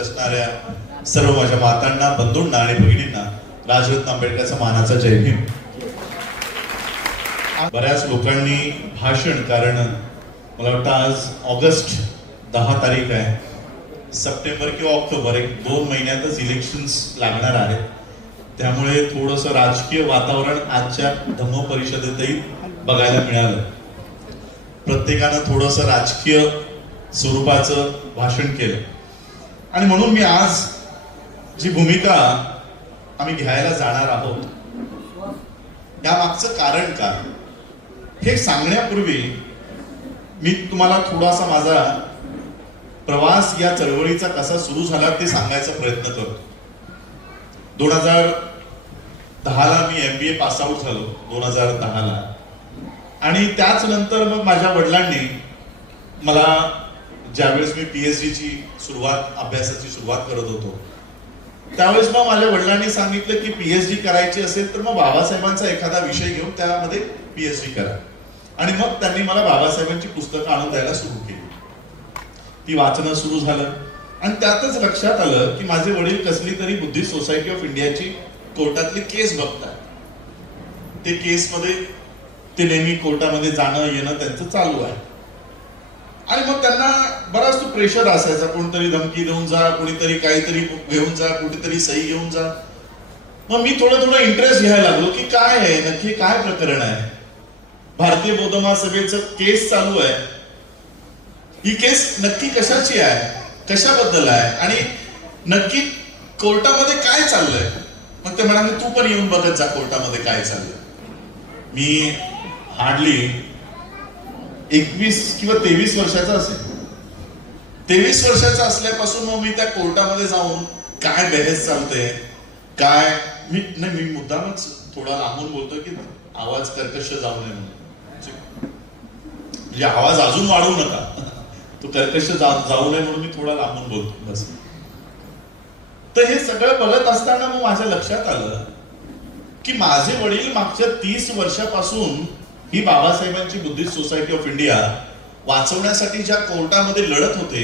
असणाऱ्या सर्व माझ्या मातांना, बंधूंना आणि भगिनींना राजरत्न आंबेडकरचा मानाचा जय भीम. बऱ्याच लोकांनी भाषण, कारण मला वाटतं आज ऑगस्ट 10 तारीख आहे, सप्टेंबर किंवा ऑक्टोबर, एक 2 महिन्यातच इलेक्शन्स लागणार आहेत. त्यामुळे थोडंसं राजकीय वातावरण आजच्या धम्म परिषदेतही बघायला मिळालं. प्रत्येकानं थोडंसं राजकीय स्वरूपाचं भाषण केलं आणि म्हणून मी आज जी भूमिका आम्ही घ्यायला जाणार आहोत या मागचं कारण काय हे सांगण्यापूर्वी मी तुम्हाला थोडासा माझा प्रवास या चळवळीचा कसा सुरू झाला ते सांगायचा प्रयत्न करतो. 2010ला मी MBA पास आउट झालो 2010ला, आणि त्याच नंतर मग माझ्या वडिलांनी मला, ज्यावेळेस मी PhD ची अभ्यासाची सुरुवात करत होतो, त्यावेळेस मग माझ्या वडिलांनी सांगितलं की PhD करायची असेल तर मग बाबासाहेबांचा एखादा विषय घेऊन त्यामध्ये PhD करा. आणि मग त्यांनी मला बाबासाहेबांची पुस्तकं आणून द्यायला सुरू केली. ती वाचणं सुरू झालं आणि त्यातच लक्षात आलं की माझे वडील कसली तरी बुद्धिस्ट सोसायटी ऑफ इंडियाची कोर्टातली केस बघतात. ते केसमध्ये ते नेहमी कोर्टामध्ये जाणं येणं त्यांचं चालू आहे. आणि मग त्यांना बराच तो प्रेशर असायचा, कोणतरी धमकी देऊन जा, कोणीतरी काहीतरी घेऊन जा, कुठेतरी सही घेऊन जा. मग मी थोडं इंटरेस्ट घ्यायला लागलो की काय आहे नक्की, काय प्रकरण आहे. भारतीय बौद्ध महासभेचं केस चालू आहे, ही केस नक्की कशाची आहे, कशाबद्दल आहे आणि नक्की कोर्टामध्ये काय चाललंय. मग ते म्हणाले तू पण येऊन बघत जा कोर्टामध्ये काय चाललंय. मी हार्डली 21 किंवा 23 वर्षाचा असेल. 23 वर्षाचा असल्यापासून मग मी त्या कोर्टामध्ये जाऊन काय बहस चालते, काय मी मुद्दामच थोडा लांबून बोलतोय की आवाज कर्कश जाऊ नये म्हणून, म्हणजे आवाज अजून वाढवू नका, तो कर्कश जाऊ नये म्हणून मी थोडा लांबून बोलतो बस. तर हे सगळं बघत असताना मग माझ्या लक्षात आलं की माझे वडील मागच्या 30 वर्षापासून ही बाबासाहेबांची बुद्धिस्ट सोसायटी ऑफ इंडिया वाचवण्यासाठी ज्या कोर्टामध्ये लढत होते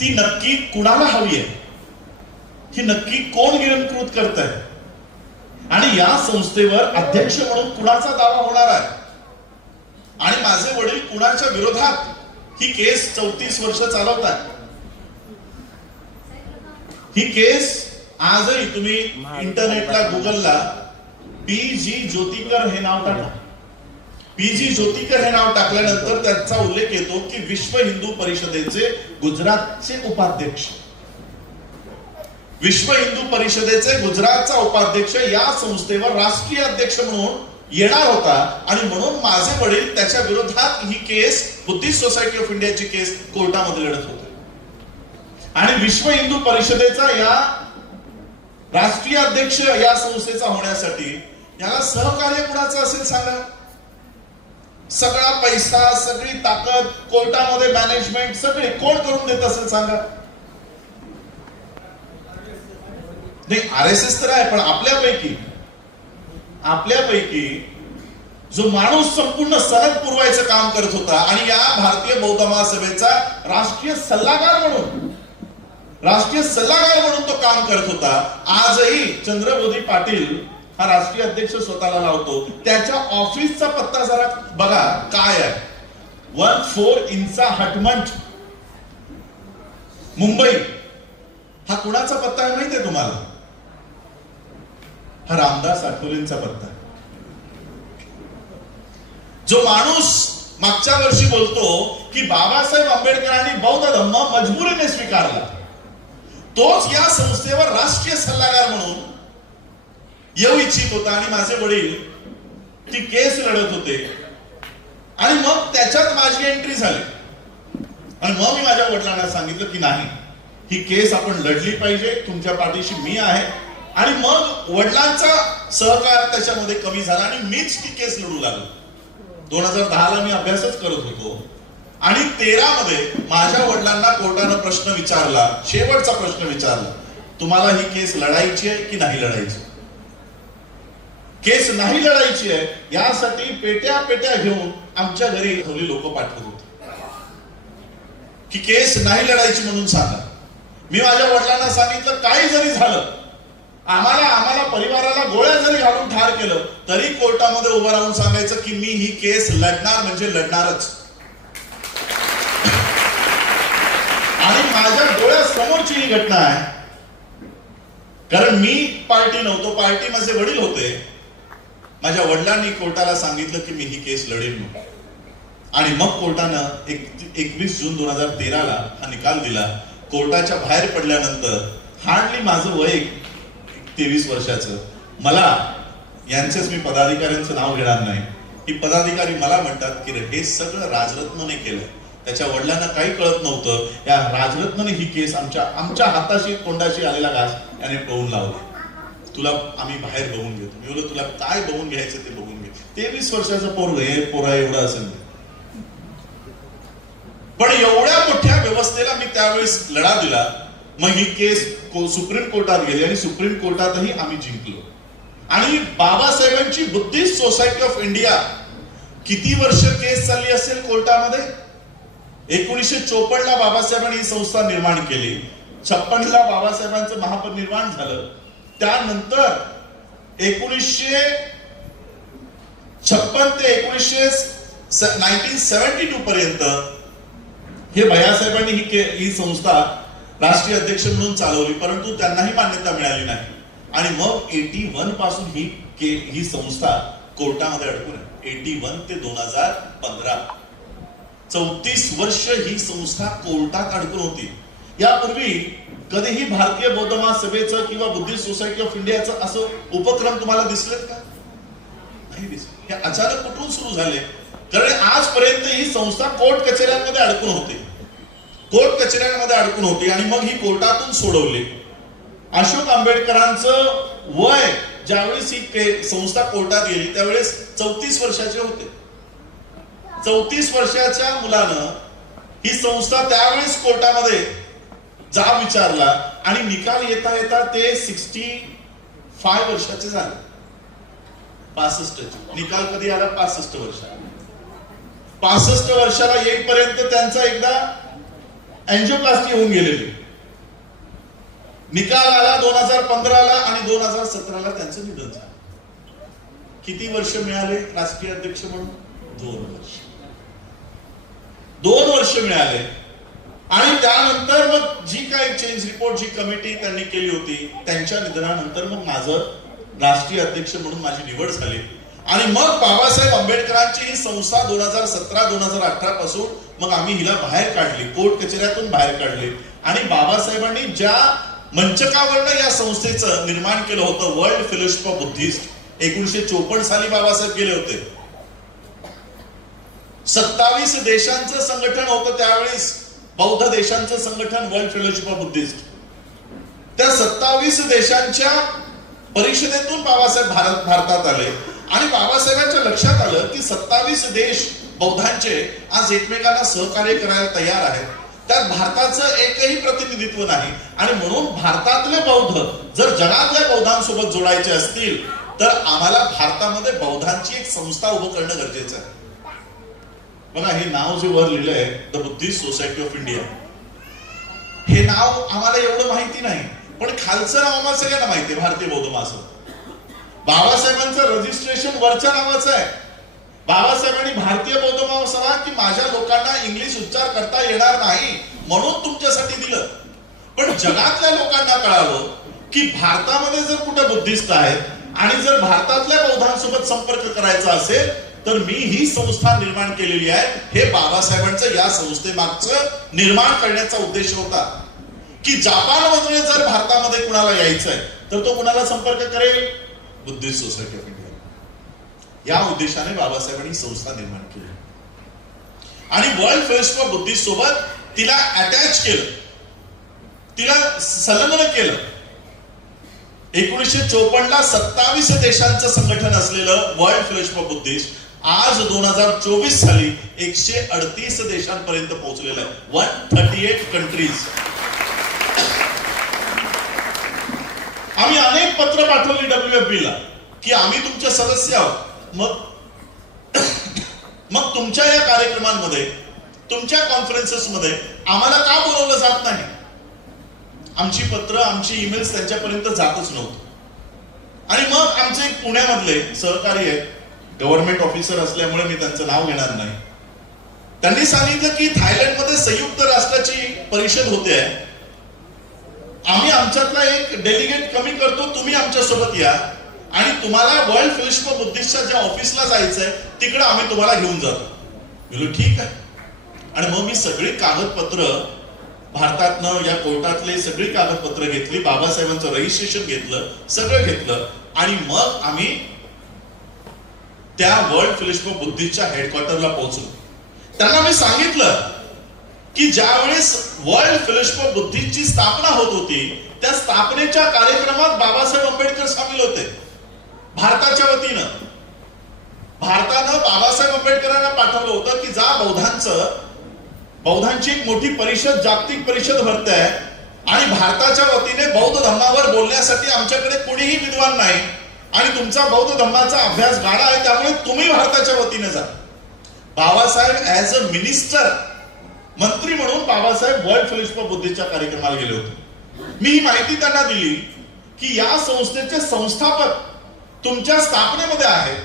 ती नक्की कुणाला हवी आहे, ही नक्की कोण गिरंकृत करत आहे आणि या संस्थेवर अध्यक्ष म्हणून कुणाचा दावा होणार आहे आणि माझे वडील कुणाच्या विरोधात ही केस 34 वर्ष चालवतात. ही केस आजही तुम्ही इंटरनेटला, गुगलला PG ज्योतिकर हे नाव टाका. PG ज्योतिकर हे नाव टाकल्यानंतर त्याचा उल्लेख येतो की विश्व हिंदू परिषदेचे गुजरातचे उपाध्यक्ष, विश्व हिंदू परिषदेचे गुजरातचा उपाध्यक्ष या संस्थेवर राष्ट्रीय अध्यक्ष म्हणून येणार होता. आणि म्हणून माझे वडील त्याच्या विरोधात ही केस, बुद्धिस्ट सोसायटी ऑफ इंडियाची केस कोर्टामध्ये लढत होते. आणि विश्व हिंदू परिषदेचा या राष्ट्रीय अध्यक्ष या संस्थेचा होण्यासाठी याला सहकार्य कुणाचं असेल सांगा. सगळा पैसा, सगळी ताकद, कोर्टामध्ये मॅनेजमेंट सगळी कोण करून देत असेल सांगा. नाही, RSS तर आहे, पण आपल्यापैकी जो माणूस संपूर्ण सनद पुरवायचं काम करत होता आणि या भारतीय बौद्ध महासभेचा राष्ट्रीय सल्लागार म्हणून तो काम करत होता. आजही चंद्रबोधी पाटील हा राष्ट्रीय अध्यक्ष स्वतःला लावतो. त्याच्या ऑफिसचा पत्ता जरा बघा काय आहे. 14 इंचा हटमंट, मुंबई. हा कुणाचा पत्ता आहे माहितीये तुम्हाला? हा रामदास आठवलेंचा पत्ता. जो माणूस मागच्या वर्षी बोलतो की बाबासाहेब आंबेडकरांनी बौद्ध धम्म मजबुरीने स्वीकारला, तोच या संस्थेवर राष्ट्रीय सल्लागार म्हणून येऊ इच्छित होता. आणि माझे वडील ती केस लढत होते आणि मग त्याच्यात माझी एंट्री झाली. आणि मग मी माझ्या वडिलांना सांगितलं की नाही, ही केस आपण लढली पाहिजे, तुमच्या पाठीशी मी आहे. आणि मग वडिलांचा सहकार त्याच्यामध्ये कमी झाला आणि मीच ती केस लढू लागलो. 2010ला मी अभ्यासच करत होतो आणि 13 मध्ये माझ्या वडिलांना कोर्टानं प्रश्न विचारला, शेवटचा प्रश्न विचारला, तुम्हाला ही केस लढायची आहे की नाही लढायची. केस नाही लढायची आहे यासाठी पेट्या घेऊन आमच्या घरी लोक पाठवत होते की केस नाही लढायची म्हणून सांगा. मी माझ्या वडिलांना सांगितलं काही जरी झालं, आम्हाला परिवाराला गोळ्या जरी घालून ठार केलं तरी कोर्टामध्ये उभं राहून सांगायचं की मी ही केस लढणार म्हणजे लढणारच. आणि माझ्या डोळ्यासमोरची ही घटना आहे. कारण मी पार्टी नव्हतो, पार्टी माझे वडील होते. माझ्या वडिलांनी कोर्टाला सांगितलं की मी ही केस लढेन म्हणून. आणि मग कोर्टानं 21 जून 2013ला हा निकाल दिला. कोर्टाच्या बाहेर पडल्यानंतर हार्डली माझं वय 23 वर्षाचं. मला यांचेच मी पदाधिकाऱ्यांचं नाव घेणार नाही की पदाधिकारी मला म्हणतात की हे सगळं राजरत्नने केलं. त्याच्या वडिलांना काही कळत नव्हतं. या राजरत्नने ही केस आमच्या हाताशी तोंडाशी आलेला घास याने पळून लावला. तुला आम्ही बाहेर बघून घेतो. मी बोललो तुला काय बघून घ्यायचं ते बघून घे. 23 वर्षाचं पोरा एवढं असेल. पण एवढ्या मोठ्या व्यवस्थेला मी त्यावेळेस लढा दिला. मग ही केस सुप्रीम कोर्टात गेली आणि सुप्रीम कोर्टातही आम्ही जिंकलो. आणि बाबासाहेबांची बुद्धिस्ट सोसायटी ऑफ इंडिया किती वर्ष केस चालली असेल कोर्टामध्ये? 1954ला बाबासाहेबांनी ही संस्था निर्माण केली. 56ला बाबासाहेबांचं महापरिनिर्वाण झालं. त्यानंतर 1956 ते 1972 पर्यंत हे भैयासाहेबांनी ही संस्था राष्ट्रीय अध्यक्ष म्हणून चालवली, परंतु त्यांनाही मान्यता मिळाली नाही. आणि मग 81 पासून ही संस्था कोर्टामध्ये अडकून आहे. 81 ते 2015 34 वर्ष ही संस्था कोर्टात अडकून होती. यापूर्वी कधीही भारतीय बौद्ध महासभेचं किंवा बुद्धिस्ट सोसायटी ऑफ इंडियाचं असं उपक्रम तुम्हाला दिसलेत का? नाही दिसले. हे अचानक कुठून सुरू झाले? कारण आजपर्यंत ही संस्था कोर्ट कचेऱ्यांमध्ये अडकून होती. आणि मग ही कोर्टातून सोडवली. अशोक आंबेडकरांचं वय ज्यावेळेस ही संस्था कोर्टात गेली त्यावेळेस 34 वर्षाचे होते. 34 वर्षाच्या मुलानं ही संस्था त्यावेळेस कोर्टामध्ये जाब विचारला आणि निकाल येता येता ते 65 वर्षाचे झाले. 65 निकाल कधी आला? 65 वर्षाला. 65 वर्षाला येईपर्यंत त्यांचा एकदा एंजिओप्लास्टी होऊन गेलेली. निकाल आला 2015ला आणि 2017ला त्यांचं निधन झालं. किती वर्ष मिळाले राष्ट्रीय अध्यक्ष म्हणून? 2 वर्ष. 2 वर्ष मिळाले. आणि त्यानंतर मग जी काही चेंज रिपोर्ट जी कमिटी त्यांनी केली होती त्यांच्या निधनानंतर मग माझं राष्ट्रीय अध्यक्ष म्हणून माझी निवड झाली. आणि मग बाबासाहेब आंबेडकरांची ही संस्था 2017-2018 पासून मग आम्ही हिला बाहेर काढली, कोर्ट कचेऱ्यातून बाहेर काढली. आणि बाबासाहेबांनी ज्या मंचकावरनं या संस्थेचं निर्माण केलं होतं, वर्ल्ड फेलोशिप ऑफ बुद्धिस्ट, 1954 साली बाबासाहेब गेले होते. 27 देशांचं संघटन होतं त्यावेळेस, बौद्ध देशांचं संघटन वर्ल्ड फेलोशिप ऑफ बुद्धिस्ट. त्या 27 देशांच्या परिषदेतून बाबासाहेब भारतात आले. आणि बाबासाहेबांच्या लक्षात आलं की 27 देश बौद्धांचे आज एकमेकांना सहकार्य करायला तयार आहेत. त्यात भारताचं एकही प्रतिनिधित्व नाही. आणि म्हणून भारतातले बौद्ध जर जगातल्या बौद्धांसोबत जोडायचे असतील तर आम्हाला भारतामध्ये बौद्धांची एक संस्था उभं करणं गरजेचं आहे. बघा, हे नाव जे वर लिहिलंय the Buddhist society of India, हे नाव आम्हाला एवढं माहिती नाही, पण खालचं नाव आम्हाला सगळ्यांना माहिती आहे, भारतीय बौद्ध महासभा. बाबासाहेबांचं रजिस्ट्रेशन वरच्या नावाचं आहे. बाबासाहेबांनी भारतीय बौद्ध महासभा की माझ्या लोकांना इंग्लिश उच्चार करता येणार नाही म्हणून तुमच्यासाठी दिलं. पण जगातल्या लोकांना कळावं की भारतामध्ये जर कुठे बुद्धिस्ट आहेत आणि जर भारतातल्या बौद्धांसोबत संपर्क करायचा असेल तर मी ही संस्था निर्माण केलेली आहे. हे बाबासाहेबांचं या संस्थेमागचं निर्माण करण्याचा उद्देश होता की जपानमध्ये जर भारतामध्ये कुणाला यायचं आहे तर तो कुणाला संपर्क करेल? Buddhist society of India. या उद्देशाने बाबासाहेबांनी संस्था निर्माण केली आणि वर्ल्ड फेलोशिप ऑफ बुद्धिस्ट सोबत तिला अटॅच केलं, तिला संलग्न केलं. 1954ला 27 देशांचं संघटन असलेलं वर्ल्ड फेलोशिप ऑफ बुद्धिस्ट आज 2024 साली 138 देशांपर्यंत पोहोचलेलं आहे. 138 कंट्रीज. आम्ही अनेक पत्र पाठवली WFB ला की आम्ही तुमचे सदस्य आहोत. मग तुमच्या या कार्यक्रमांमध्ये, तुमच्या कॉन्फरन्सेस मध्ये आम्हाला का बोलवलं जात नाही? आमची पत्र, आमची ईमेल्स त्यांच्यापर्यंत जातच नव्हतं. आणि मग आमचे एक पुण्यामधले सहकारी आहेत, गव्हर्नमेंट ऑफिसर असल्यामुळे मी त्यांचं नाव घेणार नाही. त्यांनी सांगितलं की थायलंडमध्ये संयुक्त राष्ट्राची परिषद होते आहे, आम्ही आमच्यातला एक डेलिगेट कमी करतो, तुम्ही आमच्या सोबत या आणि तुम्हाला वर्ल्ड फेलोशिप ऑफ बुद्धिस्टच्या ज्या ऑफिसला जायचंय तिकडे आम्ही तुम्हाला घेऊन जातो. मी ठीक आहे. आणि मग मी सगळी कागदपत्र भारतातनं, या कोर्टातले सगळी कागदपत्र घेतली, बाबासाहेबांचं रजिस्ट्रेशन घेतलं, सगळं घेतलं आणि मग आम्ही त्या वर्ल्ड फेलोशिप ऑफ बुद्धिस्टच्या हेडक्वार्टरला पोहोचलो. त्यांना मी सांगितलं की ज्यावेळेस वर्ल्ड फेलोशिप ऑफ बुद्धिस्टची स्थापना होत होती त्या स्थापनेच्या कार्यक्रमात बाबासाहेब आंबेडकर सामील होते. भारताच्या वतीनं भारतानं बाबासाहेब आंबेडकरांना पाठवलं होतं की जा बौद्धांची एक मोठी परिषद, जागतिक परिषद भरते आहे आणि भारताच्या वतीने बौद्ध धर्मावर बोलण्यासाठी आमच्याकडे कोणीही विद्वान नाही आणि तुमचा बौद्ध धर्माचा अभ्यास गाढा आहे, त्यामुळे तुम्ही भारताच्या वतीने जा. बाबासाहेब ऍज अ मिनिस्टर, मंत्री म्हणून बाबासाहेब वर्ल्ड फेलोशिप ऑफ बुद्धिस्टच्या कार्यक्रमाला गेले होते. मी ही माहिती त्यांना दिली की या संस्थेचे संस्थापक तुमच्या स्थापनेमध्ये आहेत,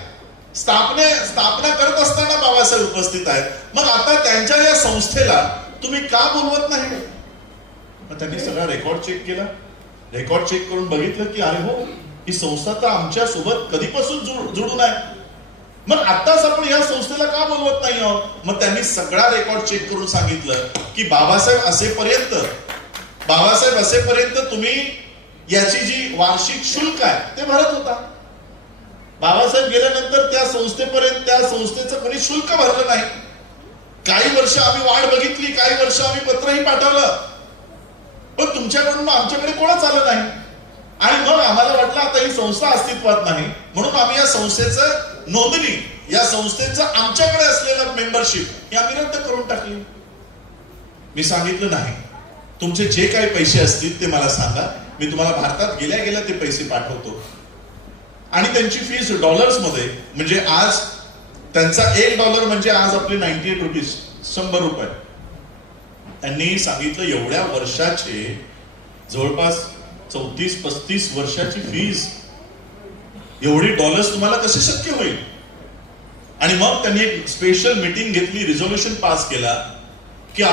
स्थापना करत असताना बाबासाहेब उपस्थित आहेत, मग आता त्यांच्या या संस्थेला तुम्ही का बोलवत नाही? मग त्यांनी सगळा रेकॉर्ड चेक केला. रेकॉर्ड चेक करून बघितलं की अरे हो, ही संस्था तर आमच्या सोबत कधीपासून जुळून आहे, मग आताच आपण या संस्थेला का बोलवत नाही आहोत? मग त्यांनी सगळा रेकॉर्ड चेक करून सांगितलं की बाबासाहेब असेपर्यंत तुम्ही याची जी वार्षिक शुल्क आहे ते भरत होता. बाबासाहेब गेल्यानंतर त्या संस्थेचं कोणी शुल्क भरलं नाही. काही वर्ष आम्ही वाट बघितली, काही वर्ष आम्ही पत्रही पाठवलं, पण तुमच्याकडून आमच्याकडे कोणच आलं नाही. आणि मग आम्हाला वाटलं आता ही संस्था अस्तित्वात नाही, म्हणून आम्ही या संस्थेचं नोंदणी, या संस्थेचं आमच्याकडे असलेलं मेंबरशिप हे आम्ही रद्द करून टाकली. मी सांगितलं नाही, तुमचे जे काही पैसे असतील ते मला सांगा, मी तुम्हाला भारतात गेल्या गेल्या ते पैसे पाठवतो. आणि त्यांची फीस डॉलर्स मध्ये, म्हणजे आज त्यांचा $1 म्हणजे आज आपले 98 रुपीज, 100 रुपये. त्यांनी सांगितलं एवढ्या वर्षाचे, जवळपास 34-35 वर्षाची फीस, एवढी डॉलर्स तुम्हाला कसे शक्य होईल? आणि मग त्यांनी एक स्पेशल मीटिंग घेतली, रिझोल्युशन पास केला की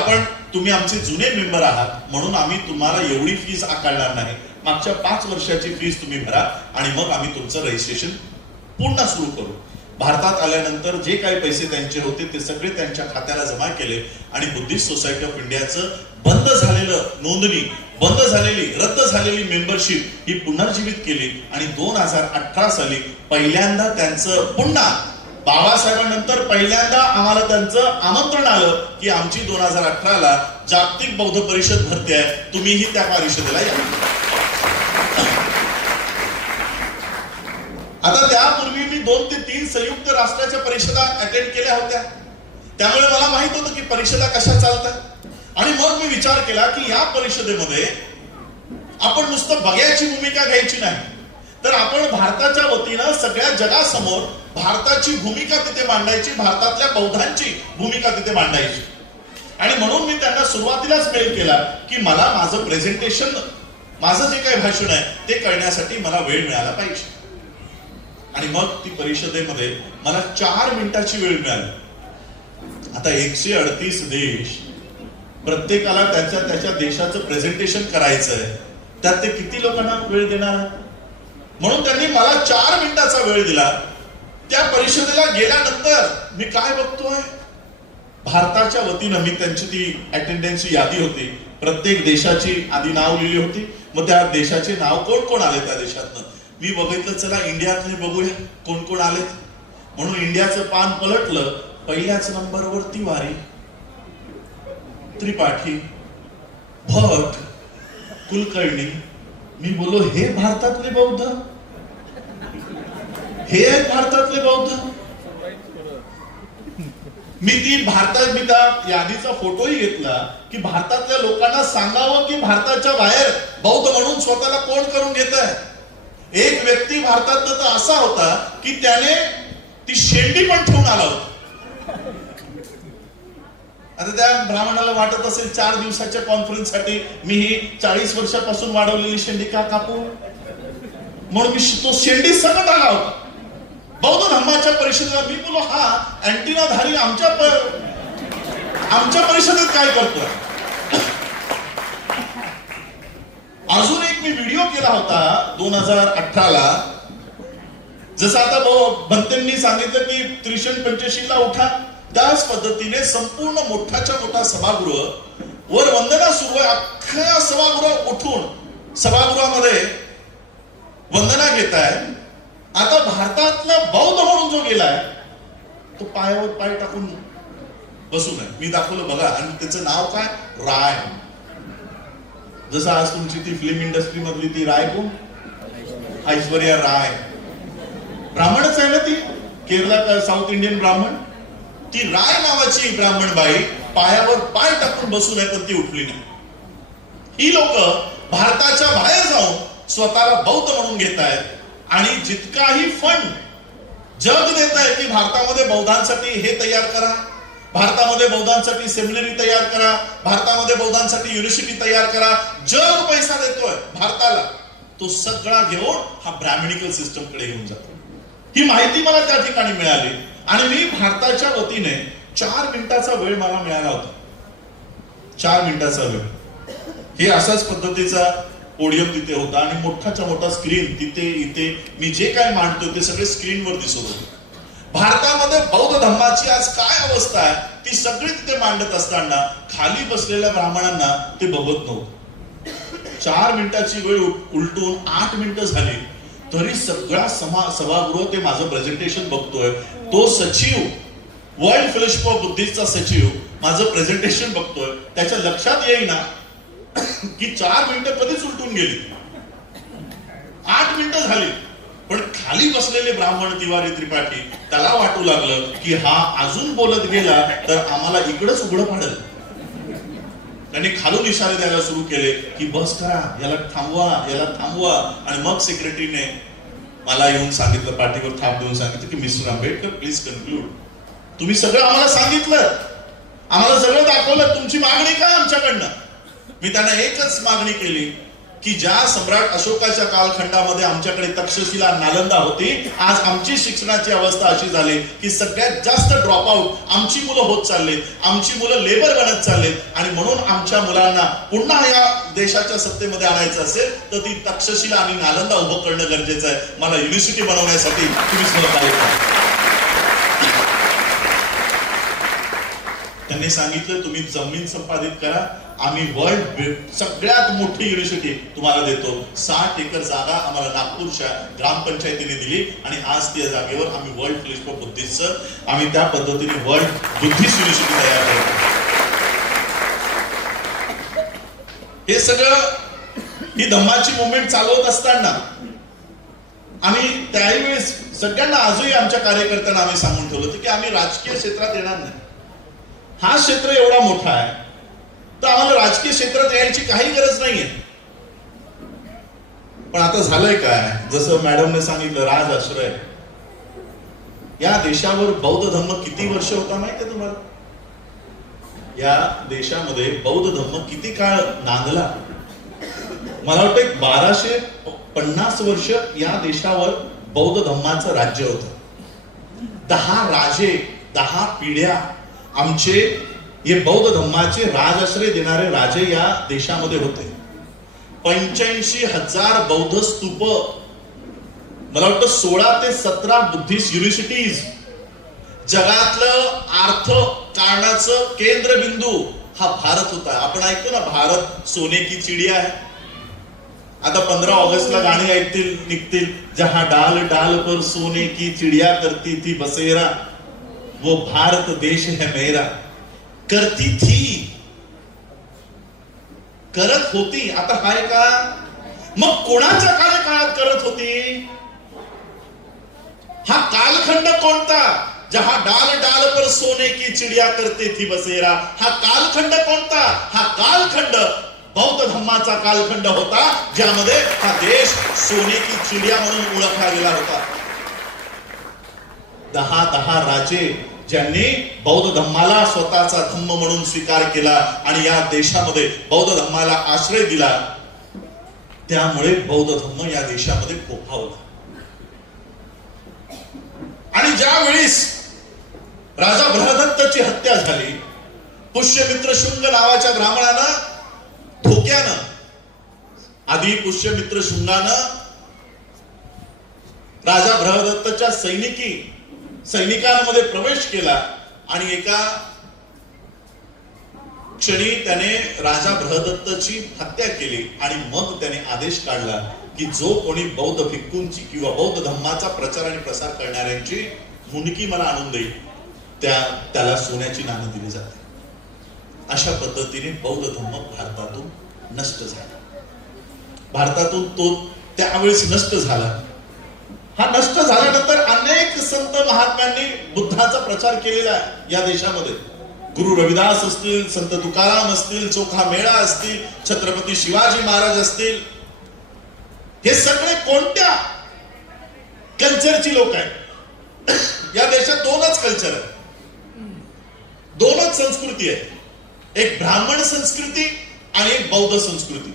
तुम्ही आमचे जुने मेंबर आहात म्हणून आम्ही तुम्हाला एवढी फीस आकारणार नाही, मागच्या 5 वर्षाची फीस तुम्ही भरा आणि मग आम्ही तुमचं रजिस्ट्रेशन पुन्हा सुरू करू. भारतात आल्यानंतर जे काही पैसे त्यांचे होते ते सगळे त्यांच्या खात्याला जमा केले आणि बुद्धिस्ट सोसायटी ऑफ इंडियाचं बंद झालेलं नोंदणी, बंद झालेली, रद्द झालेली मेंबरशिप ही पुनर्जीवित केली. आणि 2018 साली पहिल्यांदा त्यांचं पुन्हा, बाबासाहेबांनंतर पहिल्यांदा आम्हाला त्यांचं आमंत्रण आलं की आमची 2018ला जागतिक बौद्ध परिषद भरते आहे, तुम्हीही त्या परिषदेला या. आता त्यापूर्वी मी 2 ते 3 संयुक्त राष्ट्राच्या परिषदा अटेंड केल्या होत्या, त्यामुळे मला माहित होतं की परिषदा कशा चालतात. आणि मग मी विचार केला की या परिषदेमध्ये आपण नुसतं बघ्याची भूमिका घ्यायची नाही, तर आपण भारताच्या वतीनं सगळ्या जगासमोर भारताची भूमिका तिथे मांडायची, भारतातल्या बौद्धांची भूमिका तिथे मांडायची. आणि म्हणून मी त्यांना सुरुवातीलाच मेल केला की मला माझं प्रेझेंटेशन, माझं जे काही भाषण आहे ते करण्यासाठी मला वेळ मिळाला पाहिजे. आणि मग ती परिषदेमध्ये मला 4 मिनिटाची वेळ मिळाली. आता 138 देश, प्रत्येकाला त्याच्या देशाचं प्रेझेंटेशन करायचंय, त्यात ते किती लोकांना वेळ देणार? म्हणून त्यांनी मला 4 मिनिटाचा वेळ दिला. त्या परिषदेला गेल्यानंतर मी काय बघतोय, भारताच्या वतीनं मी त्यांची ती अटेंडन्सची यादी होती, प्रत्येक देशाची आधी नाव लिहिली होती, मग त्या देशाचे नाव कोण कोण आले त्या देशातनं. मी बघितलं, चला इंडियातले बघूया कोण कोण आलेत. म्हणून इंडियाचं पान पलटलं, पहिल्याच नंबरवर तिवारी, त्रिपाठी, भट, कुलकर्णी. मी बोललो, हे भारतातले बौद्ध, हे आहेत भारतातले बौद्ध. मी त्या यादीचा फोटोही घेतला की भारतातल्या लोकांना सांगावं की भारताच्या बाहेर बौद्ध म्हणून स्वतःला कोण करून घेत आहे. एक व्यक्ती भारतातला तर असा होता की त्याने ती शेंडी पण ठेवून आला होता. आता त्या ब्राह्मणाला वाटत असेल 4 दिवसाच्या कॉन्फरन्ससाठी मी ही 40 वर्षापासून वाढवलेली शेंडी का कापू, म्हणून मी तो शेंडी सकट आला होता बौद्ध धर्माच्या परिषदेला. मी बोलो हा अँटिनाधारी आमच्या परिषदेत काय करतोय. अजून एक मी व्हिडिओ केला होता 2018ला. जसं आता भंतेंनी सांगितलं की 385 ला उठा, त्याच पद्धतीने संपूर्ण मोठाच्या मोठा सभागृह वर वंदना सुरू आहे. अख्ख्या सभागृह उठून सभागृहामध्ये वंदना घेत आहे. आता भारतातला बौद्ध म्हणून जो गेलाय तो पायावर पाय टाकून बसून आहे. मी दाखवलं बघा, आणि त्याचं नाव काय, राय. जसं आज तुमची ती फिल्म इंडस्ट्री मधली ती राय कोण, ऐश्वर्या राय, ब्राह्मणच आहे ना ती, केरळा साऊथ इंडियन ब्राह्मण. ती राय नावाची ब्राह्मण बाई पायावर पाय टाकून बसून आहे, पण ती उठली नाही. ही लोक भारताच्या बाहेर जाऊन स्वतःला बौद्ध म्हणून घेत आहेत आणि जितकाही फंड जग देत आहे की भारतामध्ये बौद्धांसाठी हे तयार करा, भारतामध्ये बौद्धांसाठी सेमिनरी तयार करा, भारतामध्ये बौद्धांसाठी युनिव्हर्सिटी तयार करा, जग पैसा देतोय भारताला, तो सगळा घेऊन हा ब्राह्मणिकल सिस्टम कडे घेऊन जातो. ही माहिती मला त्या ठिकाणी मिळाली आणि मी भारताच्या वतीने 4 मिनिटाचा वेळ मला मिळाला होता. 4 मिनिटाचा वेळ. हे अशाच पद्धतीचा पोडियम तिथे होता आणि मोठाच्या मोठा स्क्रीन तिथे इथे मी जे काय मांडतो ते सगळे स्क्रीनवर दिसत होते. भारतामध्ये बौद्ध धर्माची आज काय अवस्था आहे ती सगळी तिथे मांडत असताना खाली बसलेल्या ब्राह्मणांना ते बघत नव्हतं. 4 मिनिटाची वेळ उलटून 8 मिनिटं झाली तरी सगळा सभागृह ते माझं प्रेझेंटेशन बघतोय. तो सचिव, वर्ल्ड फेलोशिप ऑफ बुद्धिस्टचा सचिव माझं प्रेझेंटेशन बघतोय. त्याच्या लक्षात येईना की 4 मिनिटं कधीच उलटून गेली, 8 मिनिटं झाली. पण खाली बसलेले ब्राह्मण तिवारी त्रिपाठी त्याला वाटू लागलं की हा अजून बोलत गेला तर आम्हाला इकडंच उघडं पडेल. त्यांनी खालून इशारे द्यायला सुरू केले की बस करा, याला थांबवा, याला थांबवा. आणि मग सेक्रेटरीने मला येऊन सांगितलं, पाठीवर थाप देऊन सांगितलं की मिस्टर आंबेडकर प्लीज कन्क्लूड. तुम्ही सगळं आम्हाला सांगितलं, आम्हाला सगळं दाखवलं, तुमची मागणी काय आमच्याकडनं. मी त्यांना एकच मागणी केली की ज्या सम्राट अशोकाच्या कालखंडामध्ये आमच्याकडे तक्षशिला नालंदा होती, आज आमची शिक्षणाची अवस्था अशी झाली की सगळ्यात जास्त ड्रॉप आउट आमची मुलं होत चालले, आमची मुलं लेबर बनत चाललेत. आणि म्हणून आमच्या मुलांना पुन्हा या देशाच्या सत्तेमध्ये आणायचं असेल तर ती तक्षशिला आणि नालंदा उभं करणं गरजेचं आहे. मला युनिव्हर्सिटी बनवण्यासाठी तुम्ही सहकार्य करा. त्यांनी सांगितलं तुम्ही जमीन संपादित करा, आम्ही वर्ल्ड सगळ्यात मोठी युनिव्हर्सिटी तुम्हाला देतो. 60 एकर जागा आम्हाला नागपूरच्या ग्रामपंचायतीने दिली आणि आज त्या जागेवर आम्ही वर्ल्ड फेलोशिप ऑफ बुद्धिस्ट आम्ही त्या पद्धतीने वर्ल्ड बुद्धिस्ट युनिव्हर्सिटी तयार करतो. हे सगळं ही धम्माची मुवमेंट चालवत असताना आम्ही त्यावेळेस सगळ्यांना, आजही आमच्या कार्यकर्त्यांना आम्ही सांगून ठेवलं होतं की आम्ही राजकीय क्षेत्रात येणार नाही. हा क्षेत्र एवढा मोठा आहे तर आम्हाला राजकीय क्षेत्रात यायची काही गरज नाहीये. पण आता झालंय काय, जसं मॅडमने सांगितलं, राज आश्रय. या देशावर बौद्ध धर्म किती वर्ष होता माहितीये तुम्हाला. या देशामध्ये बौद्ध धर्म किती काळ नांदला. मला वाटतं 1250 वर्ष या देशावर बौद्ध धर्माचं राज्य होतं. 10 राजे, 10 पिढ्या आमचे हे बौद्ध धर्माचे राजाश्रय देणारे राजे या देशामध्ये होते. 85,000 बौद्ध स्तूप, मला वाटतं 16 ते 17 बुद्धिस्ट युनिव्हर्सिटीज. जगातलं अर्थ कारणाचं केंद्रबिंदू हा भारत होता. आपण ऐकतो ना, भारत सोने की चिडिया आहे. आता 15 ऑगस्टला गाणी ऐकतील निघतील, जहां डाल डाल पर सोने की चिडिया करती थी बसेरा, वो भारत देश है मेरा. करती थी, करत होती. आता हाय का, मग कोणाच्या काळात करत होती. हा कालखंड कोणता, जहां डाल डाल पर सोने की चिडिया करती थी बसेरा. हा कालखंड कोणता, हा कालखंड बौद्ध धर्माचा कालखंड होता, ज्यामध्ये हा देश सोने की चिडिया म्हणून ओळखला गेला होता. 10 राजे ज्यांनी बौद्ध धम्माला स्वतःचा धम्म म्हणून स्वीकार केला आणि या देशामध्ये बौद्ध धम्माला आश्रय दिला, त्यामुळे बौद्ध धम्म या देशामध्ये फोफावला. आणि ज्या वेळेस राजा बृहदत्तची हत्या झाली, पुष्यमित्र शुंग नावाच्या ब्राह्मणानं धोक्यानं, आधी पुष्यमित्र शुंगानं राजा बृहदत्तच्या सैनिकांमध्ये प्रवेश केला आणि एका क्षणी त्याने राजा बृहदत्तची हत्या केली. आणि मग त्याने आदेश काढला की जो कोणी बौद्ध भिक्खूंची किंवा बौद्ध धम्माचा प्रचार आणि प्रसार करणाऱ्यांची मुंडकी मला आणून देईल, त्याला सोन्याची नाणं दिली जाते. अशा पद्धतीने बौद्ध धम्म भारतातून नष्ट झाला. भारतातून तो त्यावेळेस नष्ट झाला. हा नष्ट झाल्यानंतर अनेक संत महात्म्यांनी बुद्धाचा प्रचार केलेला आहे या देशामध्ये. गुरु रविदास असतील, संत तुकाराम असतील, चोखा मेळा असतील, छत्रपती शिवाजी महाराज असतील, हे सगळे कोणत्या कल्चरची लोक आहेत? या देशात दोनच कल्चर आहे, दोनच संस्कृती आहे. एक ब्राह्मण संस्कृती आणि एक बौद्ध संस्कृती.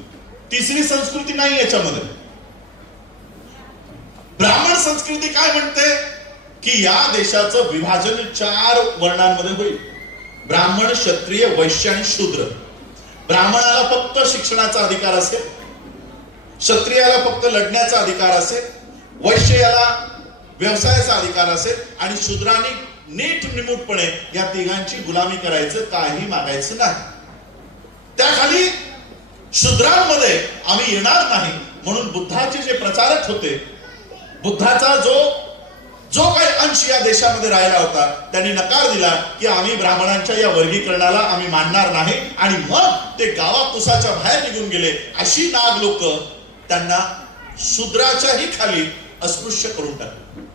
तिसरी संस्कृती नाही याच्यामध्ये. ब्राह्मण संस्कृती काय म्हणते की या देशाचं विभाजन 4 वर्णांमध्ये होईल: ब्राह्मण, क्षत्रिय, वैश्य आणि शूद्र. ब्राह्मणाला फक्त शिक्षणाचा अधिकार असेल, क्षत्रियाला फक्त लढण्याचा अधिकार असेल, वैश्य याला व्यवसायाचा अधिकार असेल आणि शूद्रांनी नीट निमूटपणे या तिघांची गुलामी करायचं, काही मागायचं नाही. त्याखाली शूद्रांमध्ये आम्ही येणार नाही म्हणून बुद्धाचे जे प्रचारक होते, बुद्धाचा जो काही अंश या देशामध्ये राहिला होता, त्यांनी नकार दिला की आम्ही ब्राह्मणांच्या या वर्गीकरणाला आम्ही मानणार नाही. आणि मग ते गावाकुसाच्या बाहेर निघून गेले. अशी नाग लोक त्यांना शूद्राच्याही खाली अस्पृश्य करून टाकले.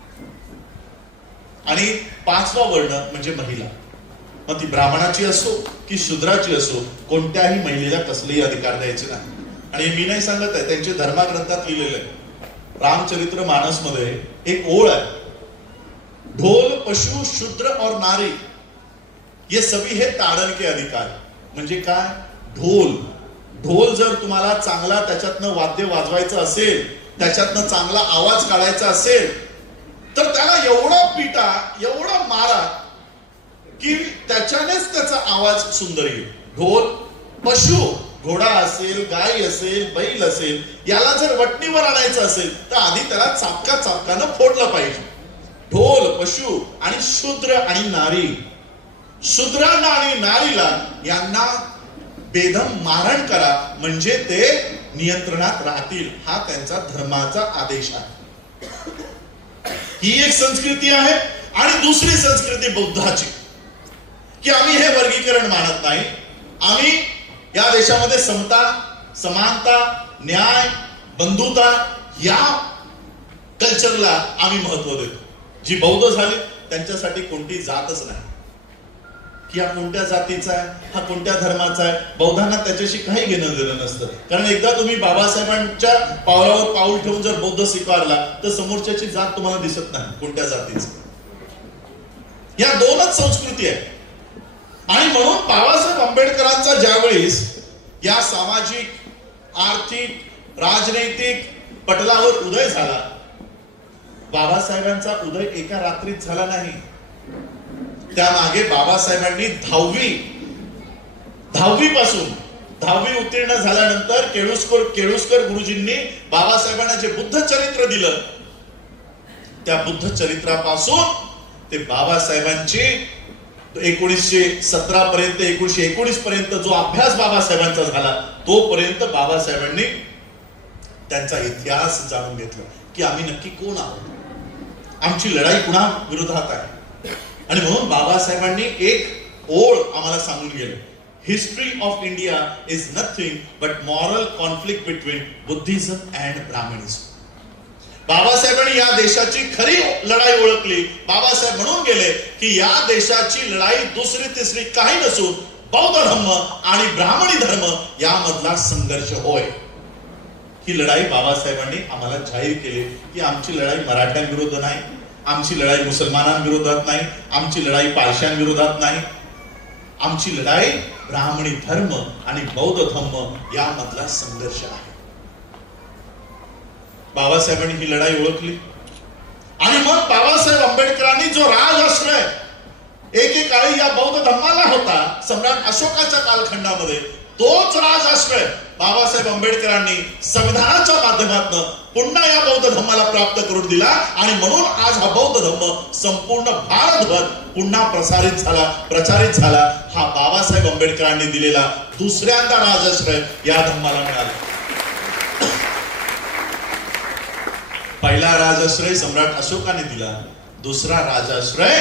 आणि 5वा वर्ण म्हणजे महिला, मग ती ब्राह्मणाची असो की शूद्राची असो, कोणत्याही महिलेला कसलेही अधिकार द्यायचे नाही. आणि मी नाही सांगत आहे, त्यांचे धर्मग्रंथात लिहिलेलं आहे. रामचरित्र मानस मध्ये एक ओळ आहे, ढोल पशु शूद्र और नारी ये सभी है ताड़न के अधिकार. म्हणजे काय? ढोल जर तुम्हाला चांगला त्याच्यातनं वाद्य वाजवायचं असेल, त्याच्यातनं चांगला आवाज काढायचा असेल, तर त्याला एवढा पिटा, एवढा मारा की त्याच्यानेच त्याचा आवाज सुंदर येईल. ढोल पशु, घोडा असेल, गाय असेल, बैल असेल, याला जर वटणीवर आणायचं असेल तर आधी त्याला चापकानं फोडलं पाहिजे. ढोल पशु आणि शूद्र आणि नारी, शूद्रांना आणि नारीला यांना बेदम मारण करा म्हणजे ते नियंत्रणात राहतील. हा त्यांचा धर्माचा आदेश आहे. ही एक संस्कृती आहे. आणि दुसरी संस्कृती बुद्धाची, की आम्ही हे वर्गीकरण मानत नाही. आम्ही या देशामध्ये समता, समानता, न्याय, बंधुता या कल्चरला आम्ही महत्व देतो. जी बौद्ध झाली त्यांच्यासाठी कोणती जातच नाही, की हा कोणत्या जातीचा आहे, हा कोणत्या धर्माचा आहे. बौद्धांना त्याच्याशी काही घेणं देणं नसतं. कारण एकदा तुम्ही बाबासाहेबांच्या पावलावर पाऊल ठेवून जर बौद्ध स्वीकारला तर समोरच्याची जात तुम्हाला दिसत नाही कोणत्या जातीची. या दोनच संस्कृती आहे. आणि म्हणून बाबासाहेब आंबेडकरांचा ज्यावेळेस या सामाजिक, आर्थिक, राजनैतिक पटलावर उदय झाला, बाबासाहेबांचा उदय एका रात्रीत झाला नाही. त्यामागे बाबासाहेबांनी 10वी पासून 10वी उत्तीर्ण झाल्यानंतर केळुस्कर गुरुजींनी बाबासाहेबांना जे बुद्ध चरित्र दिलं, त्या बुद्ध चरित्रापासून ते बाबासाहेबांची 1917 पर्यंत 1919 पर्यंत जो अभ्यास बाबासाहेबांचा झाला, तोपर्यंत बाबासाहेबांनी त्यांचा इतिहास जाणून घेतला की आम्ही नक्की कोण आहोत, आमची लढाई कुणा विरोधात आहे. आणि म्हणून बाबासाहेबांनी एक ओळ आम्हाला सांगून गेले, history of India is nothing but moral conflict between Buddhism and Brahmanism. बाबासाहेबांनी या देशाची खरी लढाई ओळखली. बाबासाहेब म्हणून गेले की या देशाची लढाई दुसरी तिसरी काही नसून बौद्ध धर्म आणि ब्राह्मणी धर्म यामधला संघर्ष होय. ही लढाई बाबासाहेबांनी आम्हाला जाहीर केली की आमची लढाई मराठ्यांविरुद्ध नाही, आमची लढाई मुसलमानांविरोधात नाही, आमची लढाई पारशांविरोधात नाही, आमची लढाई ब्राह्मणी धर्म आणि बौद्ध धर्म यामधला संघर्ष आहे. बाबासाहेबांनी ही लढाई ओळखली आणि मग बाबासाहेब आंबेडकरांनी जो राजआश्रय एकेकाळी या बौद्ध धर्माला होता सम्राट अशोकाच्या कालखंडामध्ये, तोच राजआश्रय बाबासाहेब आंबेडकरांनी संविधानाच्या माध्यमातून पुन्हा या बौद्ध धर्माला प्राप्त करून दिला आणि म्हणून आज हा बौद्ध धर्म संपूर्ण भारतभर पुन्हा प्रचारित झाला. हा बाबासाहेब आंबेडकरांनी दिलेला दुसऱ्यांदा राजआश्रय या धर्माला मिळाला. पहिला राजआश्रय सम्राट अशोकाने दिला, दुसरा राजआश्रय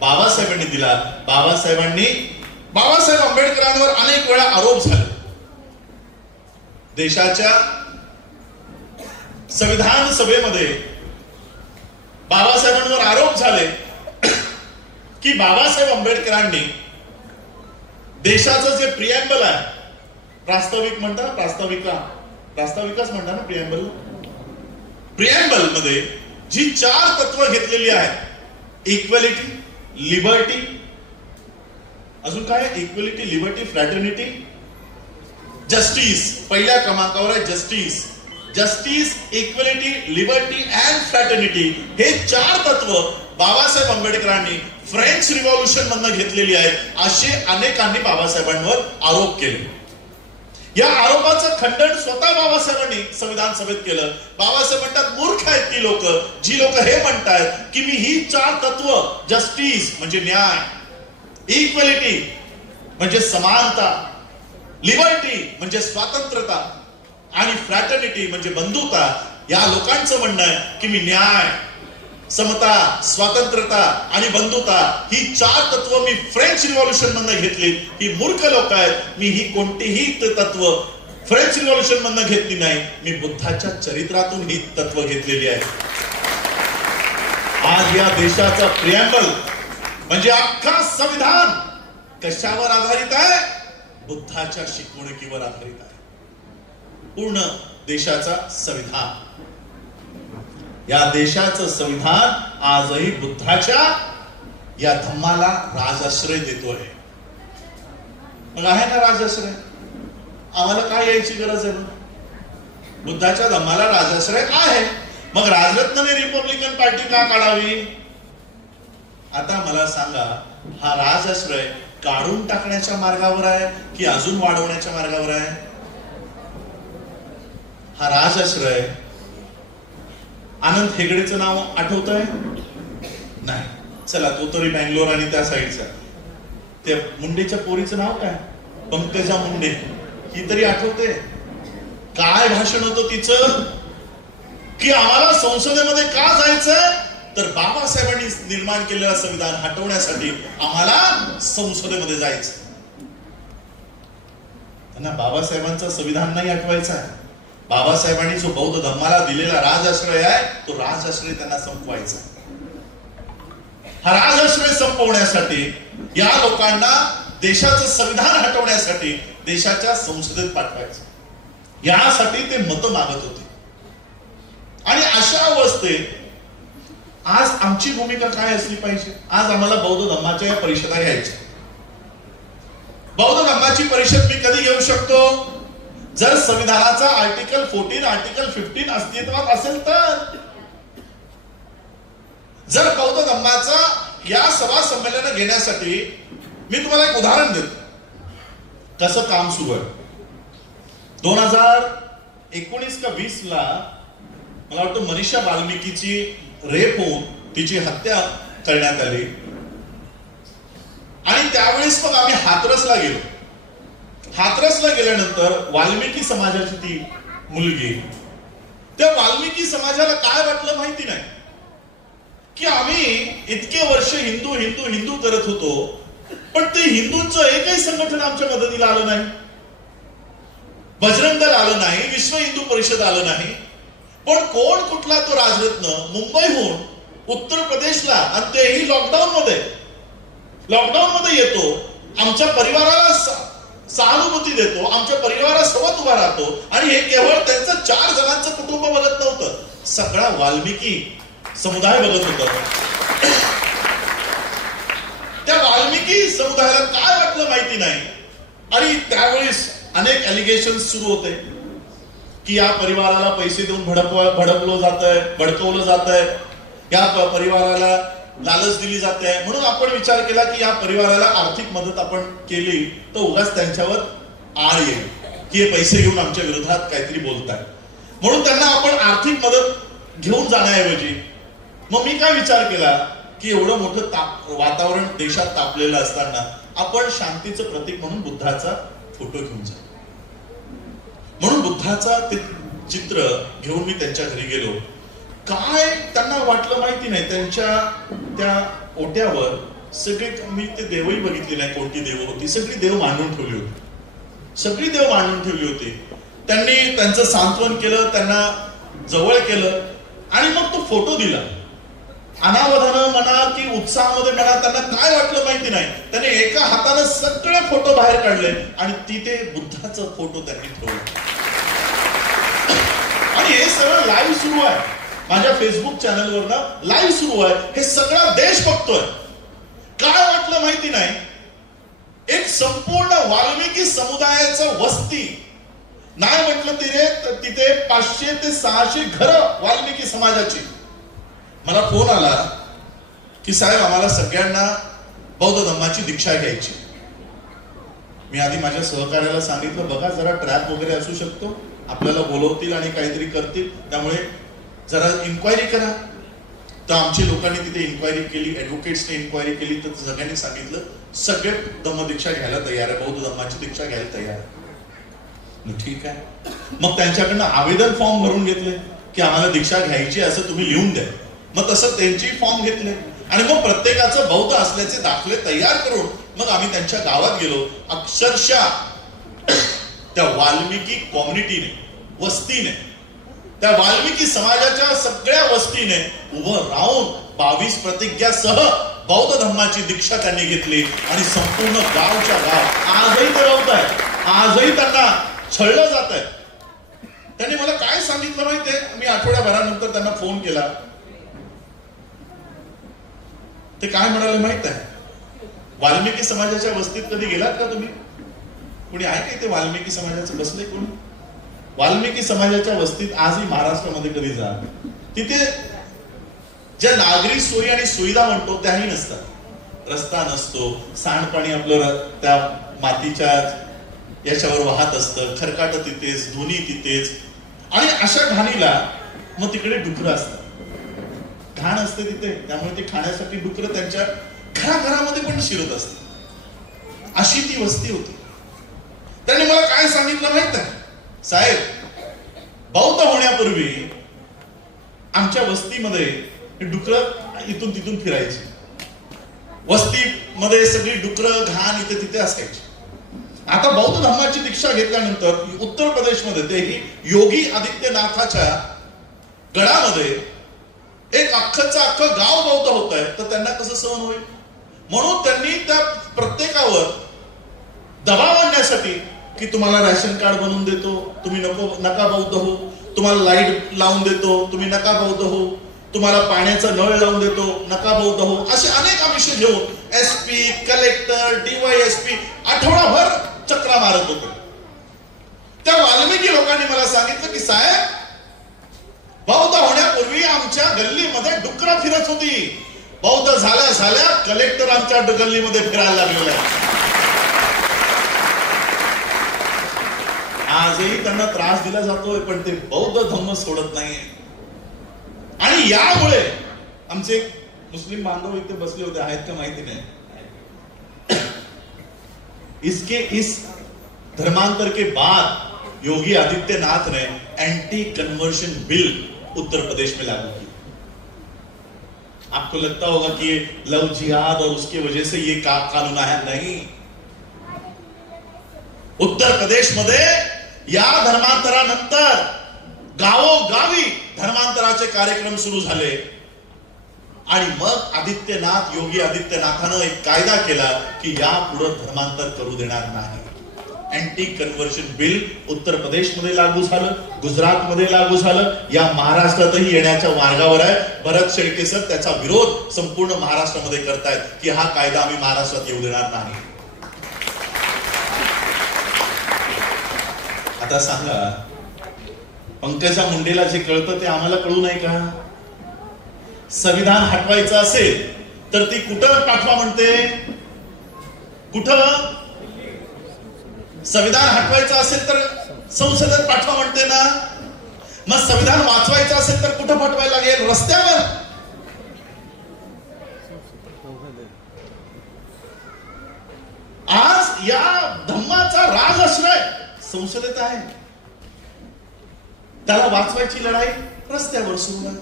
बाबासाहेबांनी दिला. बाबासाहेब आंबेडकरांवर अनेक वेळा आरोप झाले. देशाच्या संविधान सभेमध्ये बाबासाहेबांवर आरोप झाले की बाबासाहेब आंबेडकरांनी देशाचं जे प्रिएम्बल आहे, प्रास्ताविक म्हणता ना, प्रास्ताविकाच म्हणता ना प्रिएम्बल, प्रिएम्बल मध्ये जी 4 तत्व घेतलेली आहेत, इक्वॅलिटी, लिबर्टी, अजून काय, इक्वॅलिटी, लिबर्टी, फ्रॅटर्निटी, जस्टिस. पहिल्या क्रमांकावर आहे justice, equality, liberty and fraternity. हे 4 तत्व बाबासाहेब आंबेडकरांनी फ्रेंच रिव्हॉल्युशन मधून घेतलेली आहेत, असे अनेकांनी बाबासाहेबांवर आरोप केले. या आरोपाचं खंडन स्वतः बाबासाहेबांनी संविधान सभेत केलं. बाबासाहेब म्हणतात, मूर्ख आहेत ती लोक, जी लोक हे म्हणतात की मी ही 4 तत्व, जस्टिस म्हणजे न्याय, इक्वॅलिटी म्हणजे समानता, लिबर्टी म्हणजे स्वातंत्र्यता आणि फ्रॅटर्निटी म्हणजे बंधुता, या लोकांचं म्हणणं आहे की मी न्याय, समता, स्वातंत्र्यता आणि बंधुता ही 4 तत्व मी फ्रेंच रिव्हॉल्युशन मधून घेतली. ही मूर्ख लोक आहेत. मी ही कोणतीही तत्व फ्रेंच रिव्हॉल्युशन मधून घेतली नाही, मी बुद्धाच्या चरित्रातून ही तत्व घेतलेली आहे. आज या देशाचा प्रिएम्बल म्हणजे अख्खा संविधान कशावर आधारित आहे? बुद्धाच्या शिकवणुकीवर आधारित आहे. पूर्ण देशाचा संविधान, या देशाचं संविधान आजही बुद्धाच्या या धम्माला राजाश्रय देतोय. मग आहे ना राजाश्रय, आम्हाला काय यायची गरज आहे? बुद्धाच्या धम्माला राजाश्रय आहे. मग राजरत्नने रिपब्लिकन पार्टी का काढावी? आता मला सांगा, हा राजाश्रय काढून टाकण्याच्या मार्गावर आहे की अजून वाढवण्याच्या मार्गावर आहे? हा राजाश्रय, आनंद हेगडेचं नाव आठवतंय? नाही. चला, तो तरी बँगलोर आणि त्या साईडचा. त्या मुंडेच्या पोरीचं नाव काय? पंकजा मुंडे. ही तरी आठवते? काय भाषण होतं तिचं की आम्हाला संसदेमध्ये का जायचंय? तर बाबासाहेबांनी निर्माण केलेलं संविधान हटवण्यासाठी आम्हाला संसदेमध्ये जायचं. त्यांना बाबासाहेबांचं संविधान नाही हटवायचं आहे. बाबासाहेबांनी जो बौद्ध धर्माला दिलेला राजाश्रय आहे, तो राजाश्रय त्यांना संपवायचा. हा राजाश्रय संपवण्यासाठी या लोकांना देशाचं संविधान हटवण्यासाठी देशाच्या संसदेत पाठवायचं. यासाठी ते मतं मागत होते. आणि अशा अवस्थेत आज आमची भूमिका काय असली पाहिजे? आज आम्हाला बौद्ध धर्माच्या या परिषदा घ्यायच्या. बौद्ध धर्माची परिषद मी कधी घेऊ शकतो? जर संविधानाचा आर्टिकल 14, आर्टिकल 15 अस्तित्वात असेल तर. जर बौद्ध धर्माचा या सभा संमेलन घेण्यासाठी मी तुम्हाला एक उदाहरण देतो, कसं काम सुरू आहे. 2019 का 20 ला मला वाटतं मनीषा वाल्मिकीची रेप होऊन तिची हत्या करण्यात आली. आणि त्यावेळेस मग आम्ही हाथरसला गेलो. हाथरसला गेल्यानंतर वाल्मिकी समाजाची ती मुलगी, त्या वाल्मिकी समाजाला काय वाटलं माहिती नाही की आम्ही इतके वर्ष हिंदू हिंदू हिंदू करत होतो, पण ते हिंदूंचं एकही संघटन आमच्या मदतीला आलं नाही. बजरंग दल आलं नाही, विश्व हिंदू परिषद आलं नाही. पण कोण कुठला तो राजरत्न मुंबईहून उत्तर प्रदेशला, आणि तेही लॉकडाऊन मध्ये येतो, आमच्या परिवाराला सहानुभूती देतो, आमच्या परिवारासोबत उभा राहतो. आणि हे केवळ त्यांचं 4 जणांचं कुटुंब बघत नव्हतं, सगळा वाल्मिकी समुदाय बघत होता. त्या वाल्मिकी समुदायाला काय वाटलं माहिती नाही. आणि त्यावेळेस अनेक अलिगेशन सुरू होते की या परिवाराला पैसे देऊन भडकवलं जात आहे, या परिवाराला लालच दिली जाते. म्हणून आपण विचार केला की या परिवाराला आर्थिक मदत आपण केली तर उगाच त्यांच्यावर आळ येईल की हे पैसे घेऊन आमच्या विरोधात काहीतरी बोलताय. म्हणून त्यांना आपण आर्थिक मदत घेऊन जाण्याऐवजी मग मी काय विचार केला की एवढं मोठं वातावरण देशात तापलेलं असताना आपण शांतीचं प्रतीक म्हणून बुद्धाचा फोटो घेऊन जाऊ. म्हणून बुद्धाचा ते चित्र घेऊन मी त्यांच्या घरी गेलो. काय त्यांना वाटलं माहिती नाही. त्यांच्या त्या ओट्यावर सगळे, मी ते देवही बघितली नाही कोणती देव होती, सगळी देव मांडून ठेवली होती. सगळी देव मांडून ठेवली होती. त्यांनी त्यांचं सांत्वन केलं, त्यांना जवळ केलं आणि मग तो फोटो दिला. अनावधानं म्हणा की उत्साहामध्ये म्हणा, त्यांना काय वाटलं माहिती नाही. त्याने एका हाताने सगळे फोटो बाहेर काढले आणि तिथे बुद्धाचा फोटो त्यांनी ठेवला. आणि हे सगळं लाईव्ह सुरू आहे माझ्या फेसबुक चॅनलवर लाईव्ह सुरू आहे. हे सगळा देश बघतोय. काय वाटलं माहिती नाही, एक संपूर्ण वाल्मिकी समुदायाचं वस्ती नाही म्हटलं तिथे 500 ते 600 घरं वाल्मिकी समाजाची. मला फोन आला की साहेब आम्हाला सगळ्यांना बौद्ध धम्माची दीक्षा घ्यायची. मी आधी माझ्या सहकार्याला सांगितलं बघा जरा ट्रॅप वगैरे असू शकतो, आपल्याला बोलवतील आणि काहीतरी करतील, त्यामुळे जरा इन्क्वायरी करा. तर आमची लोकांनी तिथे इन्क्वायरी केली, ऍडव्होकेट्सने इन्क्वायरी केली. तर सगळ्यांनी सांगितलं सगळे धम्म दीक्षा घ्यायला तयार आहे, बौद्ध धम्माची दीक्षा घ्यायला तयार आहे. ठीक आहे. मग त्यांच्याकडनं आवेदन फॉर्म भरून घेतले की आम्हाला दीक्षा घ्यायची असं तुम्ही लिहून द्या. मग तसं त्यांची फॉर्म घेतले आणि मग प्रत्येकाचं बौद्ध असल्याचे दाखले तयार करून मग आम्ही त्यांच्या गावात गेलो. अक्षरशः त्या वाल्मिकी कम्युनिटीने, वस्तीने, त्या वाल्मिकी समाजाच्या सगळ्या वस्तीने उभं राहून 22 प्रतिज्ञासह बौद्ध धर्माची दीक्षा त्यांनी घेतली. आणि संपूर्ण गावच्या गाव आजही ते राहत आहे, आजही त्यांना छळलं जात आहे. त्यांनी मला काय सांगितलं माहितीये, मी आठवड्याभरानंतर त्यांना फोन केला. ते काय म्हणाले माहित आहे, वाल्मिकी समाजाच्या वस्तीत कधी गेलात का तुम्ही? कोणी आहे का ते वाल्मिकी समाजाचं बसले कोणी? वाल्मिकी समाजाच्या वस्तीत आजही महाराष्ट्रामध्ये कधी जा, तिथे ज्या नागरी सोयी आणि सुविधा म्हणतो त्याही नसतात. रस्ता नसतो, सांडपाणी आपलं त्या मातीच्या याच्यावर वाहत असतं, खरकाट तिथेच, धुनी तिथेच. आणि अशा घाणीला मग तिकडे डुकरं असतात, घाण असते तिथे, त्यामुळे ते खाण्यासाठी डुकरं त्यांच्या घराघरामध्ये पण शिरत असतात. अशी ती वस्ती होती. त्यांनी मला काय सांगितलं माहित आहे साहेब, बौद्ध होण्यापूर्वी आमच्या वस्तीमध्ये डुकरं इथून तिथून फिरायची. वस्तीमध्ये सगळी डुकरं घाण इथे तिथे असायची. आता बौद्ध धर्माची दीक्षा घेतल्यानंतर उत्तर प्रदेशमध्ये तेही योगी आदित्यनाथाच्या गडामध्ये एक अख्खं गाव बौद्ध होत आहे, तर त्यांना कसं सहन होईल? म्हणून त्यांनी त्या प्रत्येकावर दबाव आणण्यासाठी की तुम्हाला रॅशन कार्ड बनवून देतो, तुम्ही नका बौद्ध हो, तुम्हाला लाईट लावून देतो, तुम्ही नका बौद्ध हो, तुम्हाला पाण्याचा नळ लावून देतो, नका बौद्ध हो, असे अनेक आमिष घेऊन एसपी, कलेक्टर, DYSP आठवडाभर चक्रा मारत होते. त्या वाल्मिकी लोकांनी मला सांगितलं की साहेब, बौद्ध होण्यापूर्वी आमच्या गल्लीमध्ये डुकरं फिरत होती, बौद्ध झाल्या कलेक्टर आमच्या गल्लीमध्ये फिरायला लागलेला आहे. आजही त्यांना त्रास दिला जातोय, पण ते बौद्ध धम्म सोडत नाहीये. आणि यामुळे आमचे मुस्लिम बांधव इथे बसले होते, आहेत का माहिती नाही. इस धर्मांतर के बाद योगी आदित्यनाथ ने anti conversion bill Uttar Pradesh में लागू की. आपको लगता होगा कि ये लव जिहाद और उसकी वजह से ये कानून है, नहीं. उत्तर प्रदेश मध्ये या धर्मांतरानंतर गावोगावी धर्मांतराचे कार्यक्रम सुरू झाले. आणि मग योगी आदित्यनाथानं एक कायदा केला की यापुढे धर्मांतर करू देणार नाही. अँटी कन्व्हर्शन बिल उत्तर प्रदेशमध्ये लागू झालं, गुजरातमध्ये लागू झालं, या महाराष्ट्रातही येण्याच्या मार्गावर आहे. भरत शेळके सर त्याचा विरोध संपूर्ण महाराष्ट्रामध्ये करतायत की हा कायदा आम्ही महाराष्ट्रात येऊ देणार नाही. आता सांगा, पंकजा मुंडेला जे कळतं ते आम्हाला कळू नाही का? संविधान हटवायचं असेल तर ती कुठं पाठवा म्हणते? कुठं? संविधान हटवायचं असेल तर संसदेत पाठवा म्हणते ना. मग संविधान वाचवायचं असेल तर कुठं पाठवायला लागेल? रस्त्यावर. आज या धम्माचा राजआश्रय संसदेत आहे. त्याला वाचवायची लढाई रस्त्यावर सुरू आहे.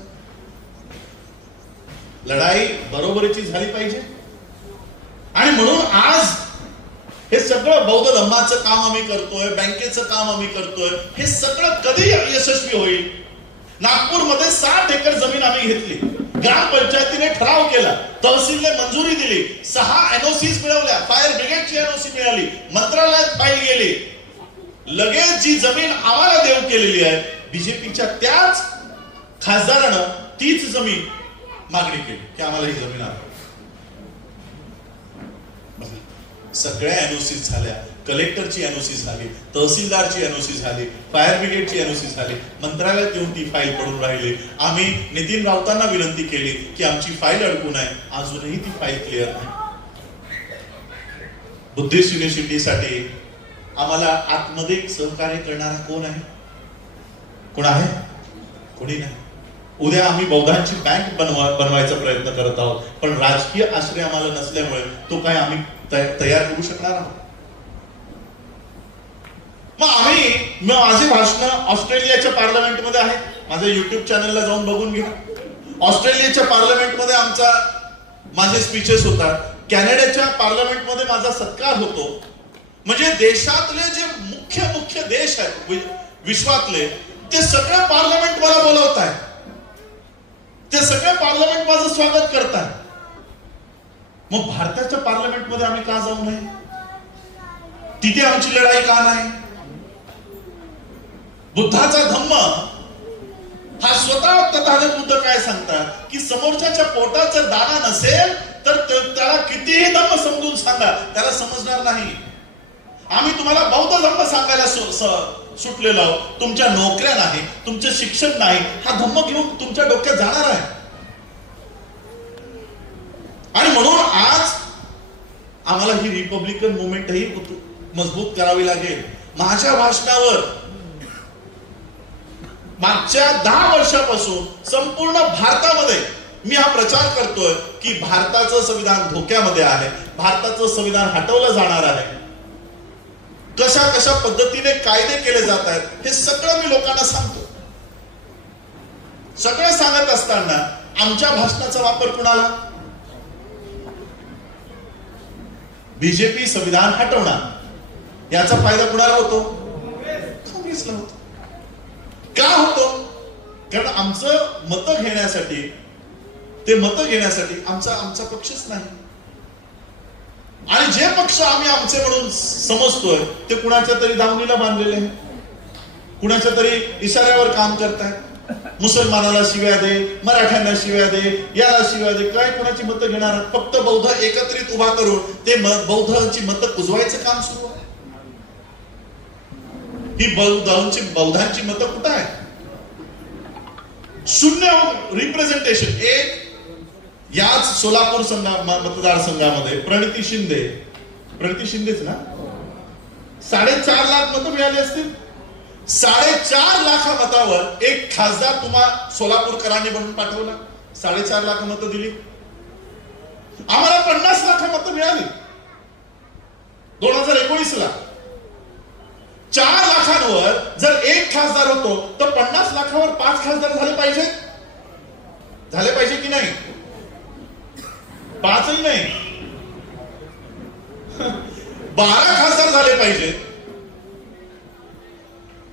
लढाई बरोबरीची झाली पाहिजे. आणि म्हणून आज हे सगळं बौद्ध धम्माचं काम आम्ही करतोय, बँकेचं काम आम्ही करतोय, हे सगळं कधी यशस्वी होईल? नागपूरमध्ये 60 एकर जमीन आम्ही घेतली, ग्रामपंचायतीने ठराव केला, तहसीलने मंजुरी दिली, 6 एनओसीज मिळवल्या, फायर ब्रिगेडची एनओसी मिळाली, मंत्रालयात फाईल गेली. लगेच जी जमीन आम्हाला देऊ केलेली आहे, बीजेपीच्या त्याच खासदारानं तीच जमीन मागणी केली की आम्हाला ही जमीन आहे. सगळ्या एनओसी झाल्या, कलेक्टरची एनओसी झाली, तहसीलदारची एनओसी झाली, फायर ब्रिगेडची एनओसी झाली, मंत्रालयात येऊन ती फाईल पडून राहिली. आम्ही नितीन राऊतांना विनंती केली की आमची फाईल अडकून आहे, अजूनही ती फाईल क्लिअर नाही. बुद्धिस्ट युनिव्हर्सिटीसाठी आम्हाला आतमध्ये सहकार्य करणारा कोण आहे? कोण आहे? कोणी नाही. उद्या आम्ही बौद्धांची बँक बनवायचा प्रयत्न करत आहोत, पण राजकीय आश्रय आम्हाला नसल्यामुळे तो काय आम्ही तयार करू शकणार आहोत? मग माझे भाषण ऑस्ट्रेलियाच्या पार्लमेंटमध्ये आहे. माझ्या युट्यूब चॅनलला जाऊन बघून घ्या. ऑस्ट्रेलियाच्या पार्लमेंटमध्ये माझे स्पीचेस होतात. कॅनडाच्या पार्लमेंटमध्ये माझा सत्कार होतो. म्हणजे देशातले जे मुख्य देश आहेत विश्वातले, ते सगळे पार्लमेंट मला बोलवत आहे. ते सगळे पार्लमेंट माझं स्वागत करतात. मग भारताच्या पार्लमेंटमध्ये आम्ही का जाऊ नये? तिथे आमची लढाई का नाही? बुद्धाचा धम्म हा स्वतः तथागत बुद्ध काय सांगतात की समोरच्याच्या पोटात जर दाना नसेल तर त्याला कितीही धम्म समजून सांगा, त्याला समजणार नाही. आम्ही तुम्हाला बौद्ध धम्म सांगायला सुटलेलो आहोत. तुमच्या नोकऱ्या नाही, तुमचं शिक्षण नाही, हा धम्म घेऊन तुमच्या डोक्यात जाणार आहे. आणि म्हणून आज आम्हाला ही रिपब्लिकन मुवमेंटही मजबूत करावी लागेल. माझ्या भाषणावर मागच्या 10 वर्षापासून संपूर्ण भारतामध्ये मी हा प्रचार करतोय की भारताचं संविधान धोक्यामध्ये आहे, भारताचं संविधान हटवलं जाणार आहे, कशा पद्धतीने कायदे केले जात आहेत, हे सगळं मी लोकांना सांगतो. सगळं सांगत असताना आमच्या भाषणाचा वापर कुणाला? बीजेपी संविधान हटवणार याचा फायदा कुणाला होतो? काँग्रेसला होतो. का होतो? कारण आमचं मतं घेण्यासाठी आमचा पक्षच नाही. आणि जे पक्ष आम्ही आमचे म्हणून समजतोय ते कुणाच्या तरी दावणीला बांधलेले आहे, कुणाच्या तरी इशाऱ्यावर काम करतायत. मुसलमानाला शिव्या दे, मराठ्यांना शिव्या दे, याला शिव्या दे. काय कुणाची मतं घेणार? फक्त बौद्ध एकत्रित उभा करून ते बौद्धांची मतं कुजवायचं काम सुरू आहे. ही बौद्धांची मतं कुठं आहे? शून्य रिप्रेझेंटेशन. एक याच सोलापूर मतदारसंघामध्ये प्रणिती शिंदेच ना, 4.5 लाख मतं मिळाली असतील. 4.5 लाख मतावर एक खासदार तुम्हाला सोलापूरकरांनी बनवून पाठवला. 4.5 लाख मतं दिली. आम्हाला 50 लाख मतं मिळाली 2019ला. 4 लाखांवर जर एक खासदार होतो तर 50 लाखावर 5 खासदार झाले पाहिजे की नाही? 5ही नाही, 12 खासदार झाले पाहिजे.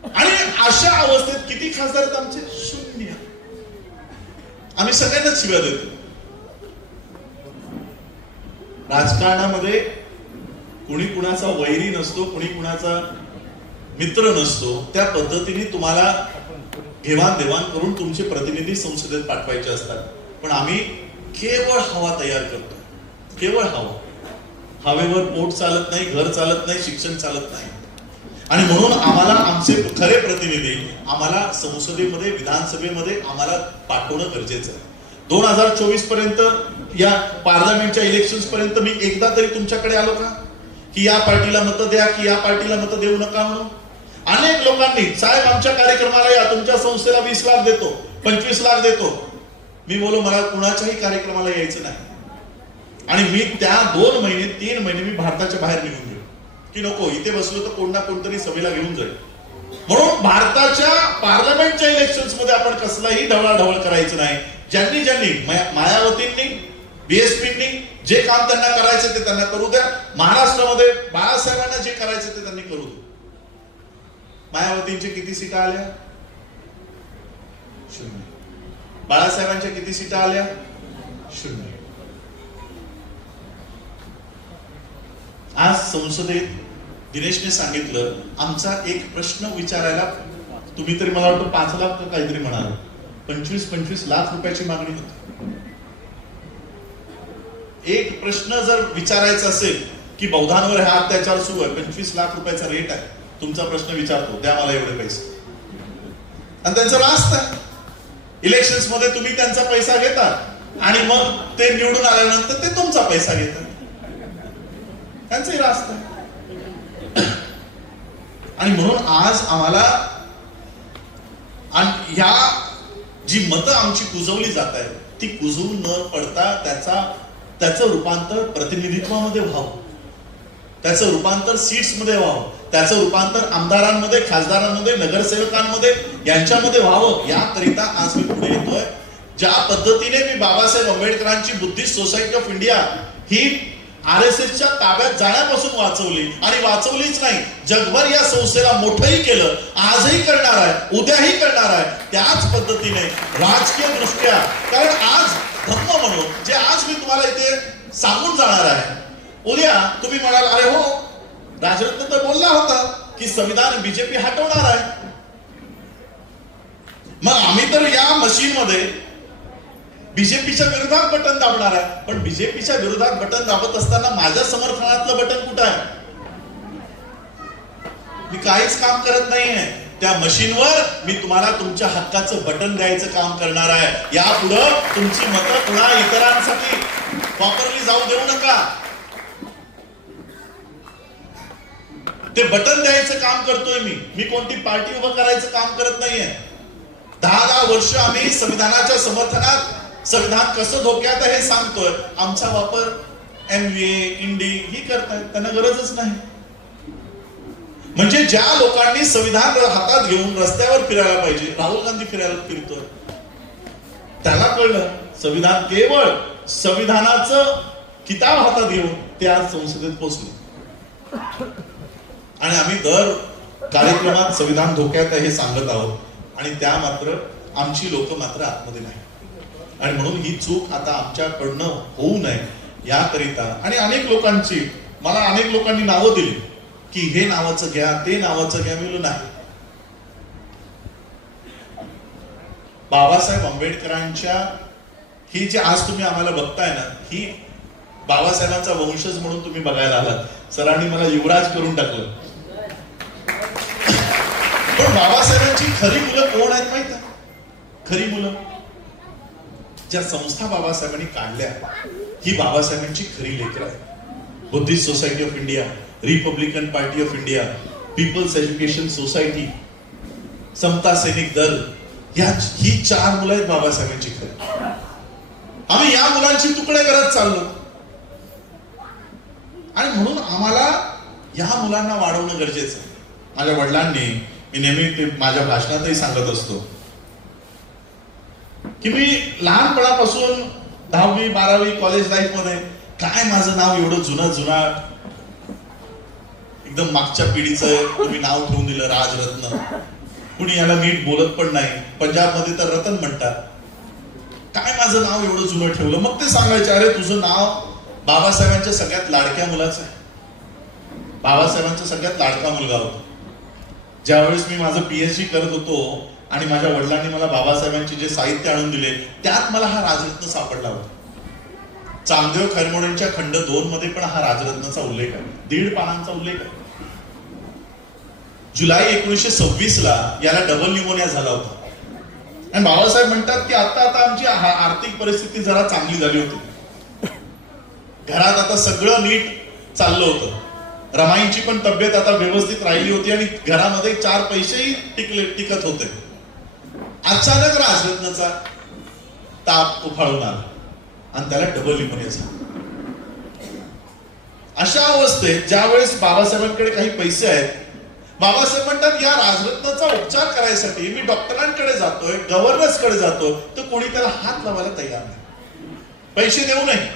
आणि अशा अवस्थेत किती खासदार आहेत आमचे? 0. आम्ही सगळ्यांनाच शिव्या देतो. राजकारणामध्ये कुणी कुणाचा वैरी नसतो, कुणी कुणाचा मित्र नसतो. त्या पद्धतीने तुम्हाला घेवाणदेवाण करून तुमचे प्रतिनिधी संसदेत पाठवायचे असतात. पण आम्ही केवळ हवा तयार करतो, केवळ हवा. हवेवर पोट चालत नाही, घर चालत नाही, शिक्षण चालत नाही. आणि म्हणून आम्हाला आमचे खरे प्रतिनिधी आम्हाला संसदेमध्ये, विधानसभेमध्ये आम्हाला पाठवणं गरजेचं आहे. 2024 पर्यंत, या पार्लमेंटच्या इलेक्शन्स पर्यंत मी एकदा तरी तुमच्याकडे आलो का की या पार्टीला मतं द्या, की या पार्टीला मतं देऊ नका म्हणून? अनेक लोकांनी, साहेब आमच्या कार्यक्रमाला या, तुमच्या संस्थेला 20 लाख देतो, 25 लाख देतो. मी बोलो मला कुणाच्याही कार्यक्रमाला यायचं नाही. आणि मी त्या 2 महिने 3 महिने मी भारताच्या बाहेर निघून गेलो की नको, इथे बसलो तर कोण ना कोणतरी सभेला घेऊन जाईल. म्हणून भारताच्या पार्लमेंटच्या इलेक्शन्स मध्ये आपण कसलाही ढवळाढवळ करायचं नाही. ज्यांनी ज्यांनी मायावतींनी, बीएसपींनी जे काम त्यांना करायचं ते त्यांना करू द्या. महाराष्ट्रामध्ये बाळासाहेबांना जे करायचं ते त्यांनी करू द्या. मायावतींचे किती सीटा आल्या? 0. बाळासाहेबांच्या किती सीटा आल्या? 0. आज संसदेत दिनेशने सांगितलं, आमचा एक प्रश्न विचारायला तुम्ही तरी मला वाटतं 5 लाख काहीतरी म्हणाल, 25 लाख रुपयाची मागणी होती. एक प्रश्न जर विचारायचा असेल की बौद्धांवर हा अत्याचार सुरू आहे, 25 लाख रुपयाचा रेट आहे, तुमचा प्रश्न विचारतो, द्या मला एवढे पैसे. आणि त्यांचं रास्त आहे. इलेक्शन्स मध्ये तुम्ही त्यांचा पैसा घेता आणि मग ते निवडून आल्यानंतर ते तुमचा पैसा घेतात. त्यांचंही रास्त आहे. आणि म्हणून आज आम्हाला ह्या जी मतं आमची कुजवली जात आहेत ती कुजवून न पडता त्याचं रूपांतर प्रतिनिधित्वामध्ये व्हावं, त्याचं रूपांतर सीट्स मध्ये व्हावं, त्याचं रूपांतर आमदारांमध्ये, खासदारांमध्ये, नगरसेवकांमध्ये यांच्यामध्ये व्हावं. याकरिता आज मी पुढे येतोय. ज्या पद्धतीने मी बाबासाहेब आंबेडकरांची बुद्धिस्ट सोसायटी ऑफ इंडिया ही RSSच्या ताब्यात जाण्यापासून वाचवली, आणि वाचवलीच नाही, जगभर या संस्थेला मोठंही केलं, आजही करणार आहे, उद्याही करणार आहे. त्याच पद्धतीने राजकीय दृष्ट्या, कारण आज धम्म म्हणून जे आज मी तुम्हाला इथे सांगून जाणार आहे, उद्या तुम्ही म्हणाल अरे हो, राजरत्न तर बोलला होता की संविधान बीजेपी हटवणार आहे. मग आम्ही तर या मशीन मध्ये बीजेपीच्या विरोधात बटन दाबणार आहे. पण बीजेपीच्या विरोधात बटन दाबत असताना माझ्या समर्थनातलं बटन कुठं आहे? मी काहीच काम करत नाहीये. त्या मशीनवर मी तुम्हाला तुमच्या हक्काचं बटन द्यायचं काम करणार आहे. यापुढं तुमची मतं पुन्हा इतरांसाठी वापरली जाऊ देऊ नका. ते बटन द्यायचं काम करतोय मी कोणती पार्टी उभं करायचं काम करत नाहीये. 10 वर्ष आम्ही संविधानाच्या समर्थनात, संविधान कसं धोक्यात आहे हे सांगतोय. आमचा वापर MVA, इंडी ही करतायत, त्यांना गरजच नाही. म्हणजे ज्या लोकांनी संविधान हातात घेऊन रस्त्यावर फिरायला पाहिजे, राहुल गांधी फिरतोय, त्याला कळलं संविधान केवळ संविधानाचं किताब हातात घेऊन ते आज संसदेत पोहोचले. आणि आम्ही दर कार्यक्रमात संविधान धोक्यात आहे हे सांगत आहोत, आणि त्या मात्र आमची लोक मात्र आतमध्ये नाही. आणि म्हणून ही चूक आता आमच्याकडनं होऊ नये याकरिता, आणि अनेक लोकांनी नावं दिली की हे नावाचं घ्या, ते नावाचं घ्या. मी नाही. बाबासाहेब आंबेडकरांच्या ही जी आज तुम्ही आम्हाला बघताय ना, ही बाबासाहेबांचा वंशज म्हणून तुम्ही बघायला आलात. सरांनी मला युवराज करून टाकलं. पण बाबासाहेबांची खरी मुलं कोण आहेत माहित आहे? खरी मुलं ज्या संस्था बाबासाहेबांनी काढल्या, ही बाबासाहेबांची खरी लेकरं आहेत. Buddhist society of India, Republican party of India, people's education society, Samata Sainik दल, ही 4 मुलं आहेत बाबासाहेबांची खरी. आम्ही या मुलांची तुकडे करत चाललो, आणि म्हणून आम्हाला या मुलांना वाढवणं गरजेचं आहे. माझ्या वडिलांनी, मी नेहमी ते माझ्या भाषणातही सांगत असतो की मी लहानपणापासून 10वी 12वी कॉलेज लाईफ मध्ये काय माझं नाव एवढं जुनाट, एकदम मागच्या पिढीचं तुम्ही नाव ठेवून दिलं राजरत्न. कुणी याला नीट बोलत पण नाही. पंजाब मध्ये तर रतन म्हणतात. काय माझं नाव एवढं जुनं ठेवलं? मग ते सांगायचे अरे तुझं नाव बाबासाहेबांच्या सगळ्यात लाडक्या मुलाचं आहे. बाबासाहेबांचा सगळ्यात लाडका मुलगा होता. ज्यावेळेस मी माझं पीएचडी करत होतो आणि माझ्या वडिलांनी मला बाबासाहेबांचे जे साहित्य आणून दिले त्यात मला हा राजरत्न सापडला होता. चांगदेव खैरमोडेंच्या खंड 2 मध्ये पण हा राजरत्नाचा उल्लेख आहे. 1.5 पानांचा उल्लेख आहे. जुलै 1926 ला याला डबल न्यूमोनिया झाला होता आणि बाबासाहेब म्हणतात की आता आमची आर्थिक परिस्थिती जरा चांगली झाली होती. घरात आता सगळं नीट चाललं होतं. रमाईंची पण तब्येत आता व्यवस्थित राहिली होती आणि घरामध्ये 4 पैसेही टिकत होते. अचानक राजरत्नाचा ताप उफाळून आला आणि त्याला डबल न्यूमोनिया झाला. अशा अवस्थेत ज्यावेळेस बाबासाहेबांकडे काही पैसे आहेत, बाबासाहेब म्हणतात या राजरत्नाचा उपचार करायसाठी मी डॉक्टरांकडे जातोय, गव्हर्नर्सकडे जातो, तर कोणी त्याला हात लावायला तयार नाही, पैसे देऊ नये.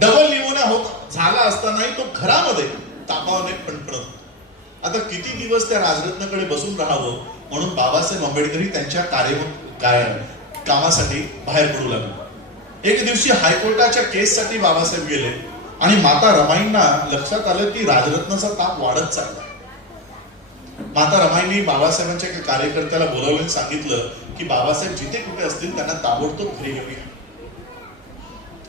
डबल न्यूमोनिया झाला असतानाही तो घरामध्ये तापाने फणफणत. आता किती दिवस त्या राजरत्नाकडे बसून राहावं म्हणून बाबासाहेब आंबेडकर त्यांच्या कामासाठी बाहेर पडू लागले. एक दिवशी हायकोर्टाच्या केससाठी बाबासाहेब गेले आणि माता रमाईंना लक्षात आलं की राजरत्नाचा ताप वाढत चालला. माता रमाईंनी बाबासाहेबांच्या एका कार्यकर्त्याला बोलावून सांगितलं की बाबासाहेब जिथे कुठे असतील त्यांना ताबडतोब घरी घेऊन या.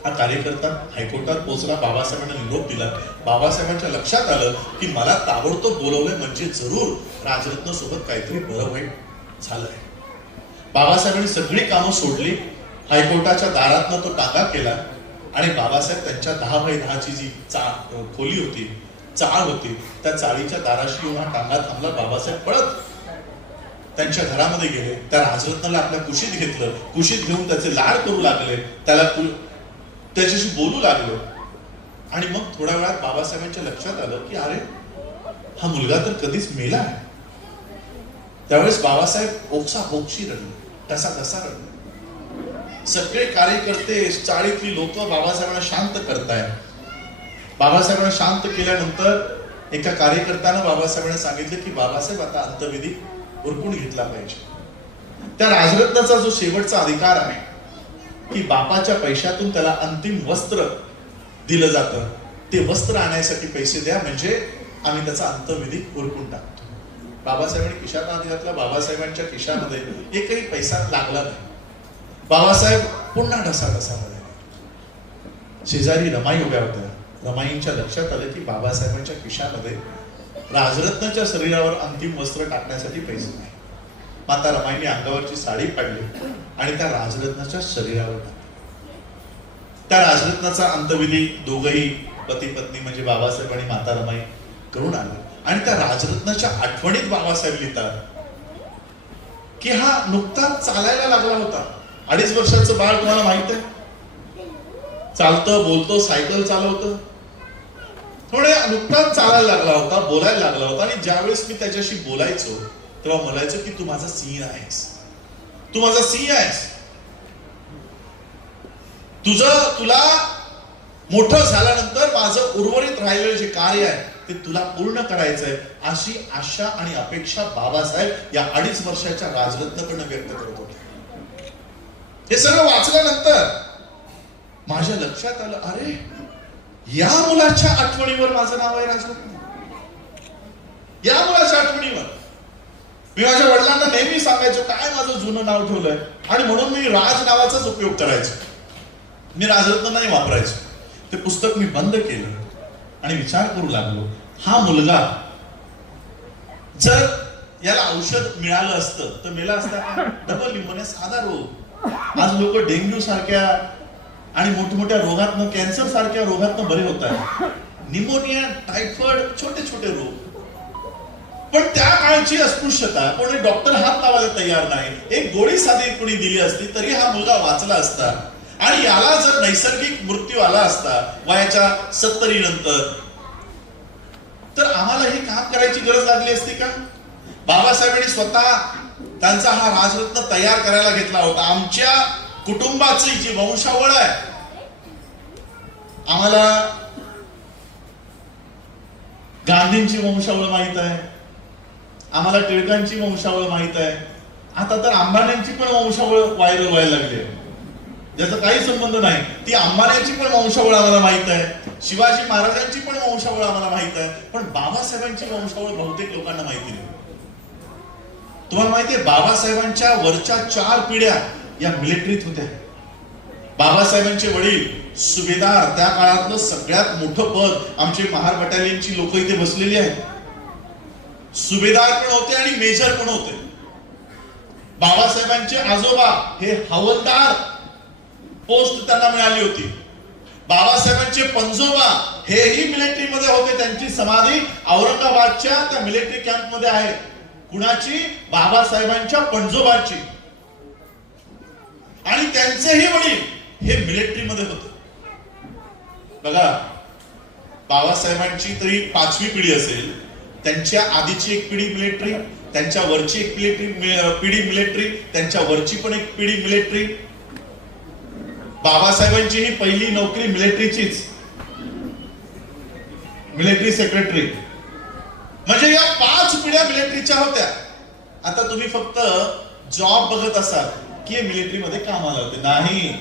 हा कार्यकर्ता हायकोर्टात पोहोचला, बाबासाहेबांना निरोप दिला. बाबासाहेबांच्या लक्षात आलं की मला ताबडतोब बोलवलंय म्हणजे जरूर राजरत्न सोबत काहीतरी बरं वाईट झालंय. बाबासाहेबांनी सगळी कामं सोडली. हायकोर्टाच्या दारातनं तो टांगा केला आणि बाबासाहेब त्यांच्या 10x10 जी खोली होती, चाळ होती, त्या चाळीच्या दाराशी येऊन हा टांगा थांबला. बाबासाहेब पळत त्यांच्या घरामध्ये गेले. त्या राजरत्नाला आपल्या कुशीत घेतलं. कुशीत घेऊन त्याचे लाड करू लागले, त्याच्याशी बोलू लागलो. आणि मग थोड्या वेळात बाबासाहेबांच्या लक्षात आलं की अरे हा मुलगा तर कधीच मेला आहे. त्यावेळेस बाबासाहेब ओक्साबोक्शी रडले, ठसा रडले. सगळे कार्यकर्ते, चाळीतली लोक बाबासाहेबांना शांत करतायत. बाबासाहेबांना शांत केल्यानंतर एका कार्यकर्त्यानं बाबासाहेबांना सांगितलं की बाबासाहेब आता अंत्यविधी उरकून घेतला पाहिजे. त्या राजरत्नाचा जो शेवटचा अधिकार आहे की बापाच्या पैशातून त्याला अंतिम वस्त्र दिलं जातं, ते वस्त्र आणायसाठी पैसे द्या म्हणजे आम्ही त्याचा अंत्यविधी उरकून टाकतो. बाबासाहेबांनी खिशात हात घातला. बाबासाहेबांच्या खिशामध्ये एकही पैसा लागला नाही. बाबासाहेब पुन्हा ढसा रडले. शेजारी रमाई उभ्या होत्या. रमाईंच्या लक्षात आलं की बाबासाहेबांच्या खिशामध्ये राजरत्नाच्या शरीरावर अंतिम वस्त्र टाकण्यासाठी पैसे नाही. माता रमाईंनी अंगावरची साडी काढली आणि त्या राजरत्नाच्या शरीरावर टाकली. त्या राजरत्नाचा अंत्यविधी दोघही पती पत्नी म्हणजे बाबासाहेब आणि माता रमाई करून आले. आणि त्या राजरत्नाच्या आठवणीत बाबासाहेब लिहितात की हा नुकताच चालायला लागला होता. 2.5 वर्षाचं बाळ तुम्हाला माहित आहे, चालतं, बोलतो, सायकल चालवतं. नुकताच चालायला लागला होता, बोलायला लागला होता. आणि ज्यावेळेस मी त्याच्याशी बोलायचो तेव्हा म्हणायचं की तू माझा सिंह आहेस, तू माझा सिंह आहेस. तुला मोठं झाल्यानंतर माझं उर्वरित राहिलेलं जे कार्य आहे ते तुला पूर्ण करायचंय अशी आशा आणि अपेक्षा बाबासाहेब या 2.5 वर्षाच्या राजरत्नाकडनं व्यक्त करत होते. हे सगळं वाचल्यानंतर माझ्या लक्षात आलं अरे या मुलाच्या आठवणीवर माझं नाव आहे राजरत्न. या मुलाच्या आठवणीवर मी माझ्या वडिलांना नेहमी सांगायचो काय माझं जुनं नाव ठेवलंय आणि म्हणून मी राज नावाचाच उपयोग करायचो, मी राजरत्न नाही वापरायचो. ते पुस्तक मी बंद केलं आणि विचार करू लागलो हा मुलगा जर याला औषध मिळालं असतं तर मेला असता. डबल न्यूमोनिया साधा रोग. आज लोक डेंग्यू सारख्या आणि मोठमोठ्या रोगातनं, कॅन्सर सारख्या रोगातनं बरे होत आहेत. निमोनिया, टायफॉइड, छोटे छोटे रोग. पण त्या काळची अस्पृश्यता, कोणी डॉक्टर हात लावायला तयार नाही. एक गोळी साधी कोणी दिली असती तरी हा मुलगा वाचला असता. आणि याला जर नैसर्गिक मृत्यू आला असता वयाच्या 70 नंतर तर आम्हाला हे काम करायची गरज लागली असती का? बाबासाहेबांनी स्वतः त्यांचा हा राजरत्न तयार करायला घेतला होता. आमच्या कुटुंबाची जी वंशावळ आहे, आम्हाला गांधींची वंशावळ माहित आहे, आम्हाला टिळकांची वंशावळ माहित आहे. आता तर अंबानींची पण वंशावळ व्हायरल व्हायला लागली आहे, ज्याचा काही संबंध नाही. ती अंबानीची पण वंशावळ आम्हाला माहित आहे. शिवाजी महाराजांची पण वंशावळ आम्हाला माहित आहे, पण बाबासाहेबांची वंशावळ बहुतेक लोकांना माहिती नाही. तुम्हाला माहितीये बाबासाहेबांच्या वरच्या 4 पिढ्या या मिलिटरीत होत्या. बाबासाहेबांचे वडील सुभेदार, त्या काळातलं सगळ्यात मोठं पद आमचे महार बटालियनची लोक इथे बसलेली आहेत. सुभेदार पण होते आणि मेजर पण होते. बाबासाहेबांचे आजोबा हे हवालदार पोस्ट त्यांना मिळाली होती. बाबासाहेबांचे पंजोबा हेही मिलिटरीमध्ये होते. त्यांची समाधी औरंगाबादच्या त्या मिलिटरी कॅम्पमध्ये आहे. कुणाची? बाबासाहेबांच्या पंजोबाची. आणि त्यांचेही वडील हे मिलिटरीमध्ये होते. बघा, बाबासाहेबांची तरी 5वी पिढी असेल, त्यांच्या आधीची एक पिढी मिलिटरी, त्यांच्या वरची एक पिढी मिलिटरी, त्यांच्या वरची पण एक पिढी मिलिटरी. बाबासाहेबांची ही पहिली नोकरी मिलिटरीचीच, मिलिटरी सेक्रेटरी. म्हणजे या 5 पिढ्या मिलिटरीच्या होत्या. आता तुम्ही फक्त जॉब बघत असाल की हे मिलिटरीमध्ये कामाला होते. नाही,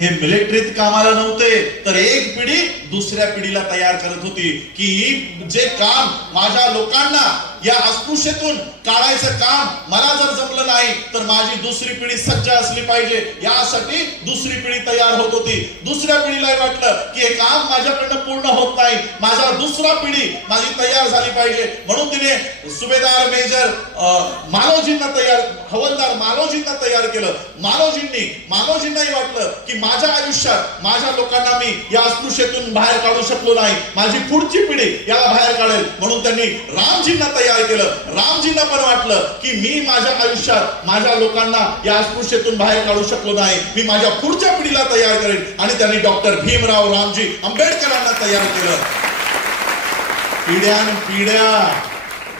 हे मिलिटरीत कामाला नव्हते, तर एक पिढी दुसऱ्या पिढीला तयार करत होती की ही जे काम माझ्या लोकांना या अस्पृश्यतेतून काढायचं काम मला जर जमलं नाही तर माझी दुसरी पिढी सज्ज असली पाहिजे. यासाठी दुसरी पिढी तयार होत होती. दुसऱ्या पिढीला वाटलं की हे काम माझ्याकडनं पूर्ण होत नाही, माझा दुसरा पिढी माझी तयार झाली पाहिजे. म्हणून तिने सुभेदार मेजर मालोजींना तयार, हवालदार मालोजींना तयार केलं. मालोजींनाही वाटलं की माझ्या आयुष्यात माझ्या लोकांना मी या अस्पृश्यतेतून बाहेर काढू शकलो नाही, माझी पुढची पिढी याला बाहेर काढेल. म्हणून त्यांनी रामजींना तयार केलं. रामजींना पण वाटलं की मी माझ्या आयुष्यात माझ्या लोकांना या अस्पृश्यतेतून बाहेर काढू शकलो नाही, मी माझ्या पुढच्या पिढीला तयार करेन. आणि त्यांनी डॉक्टर भीमराव रामजी आंबेडकरांना तयार केलं. पिढ्या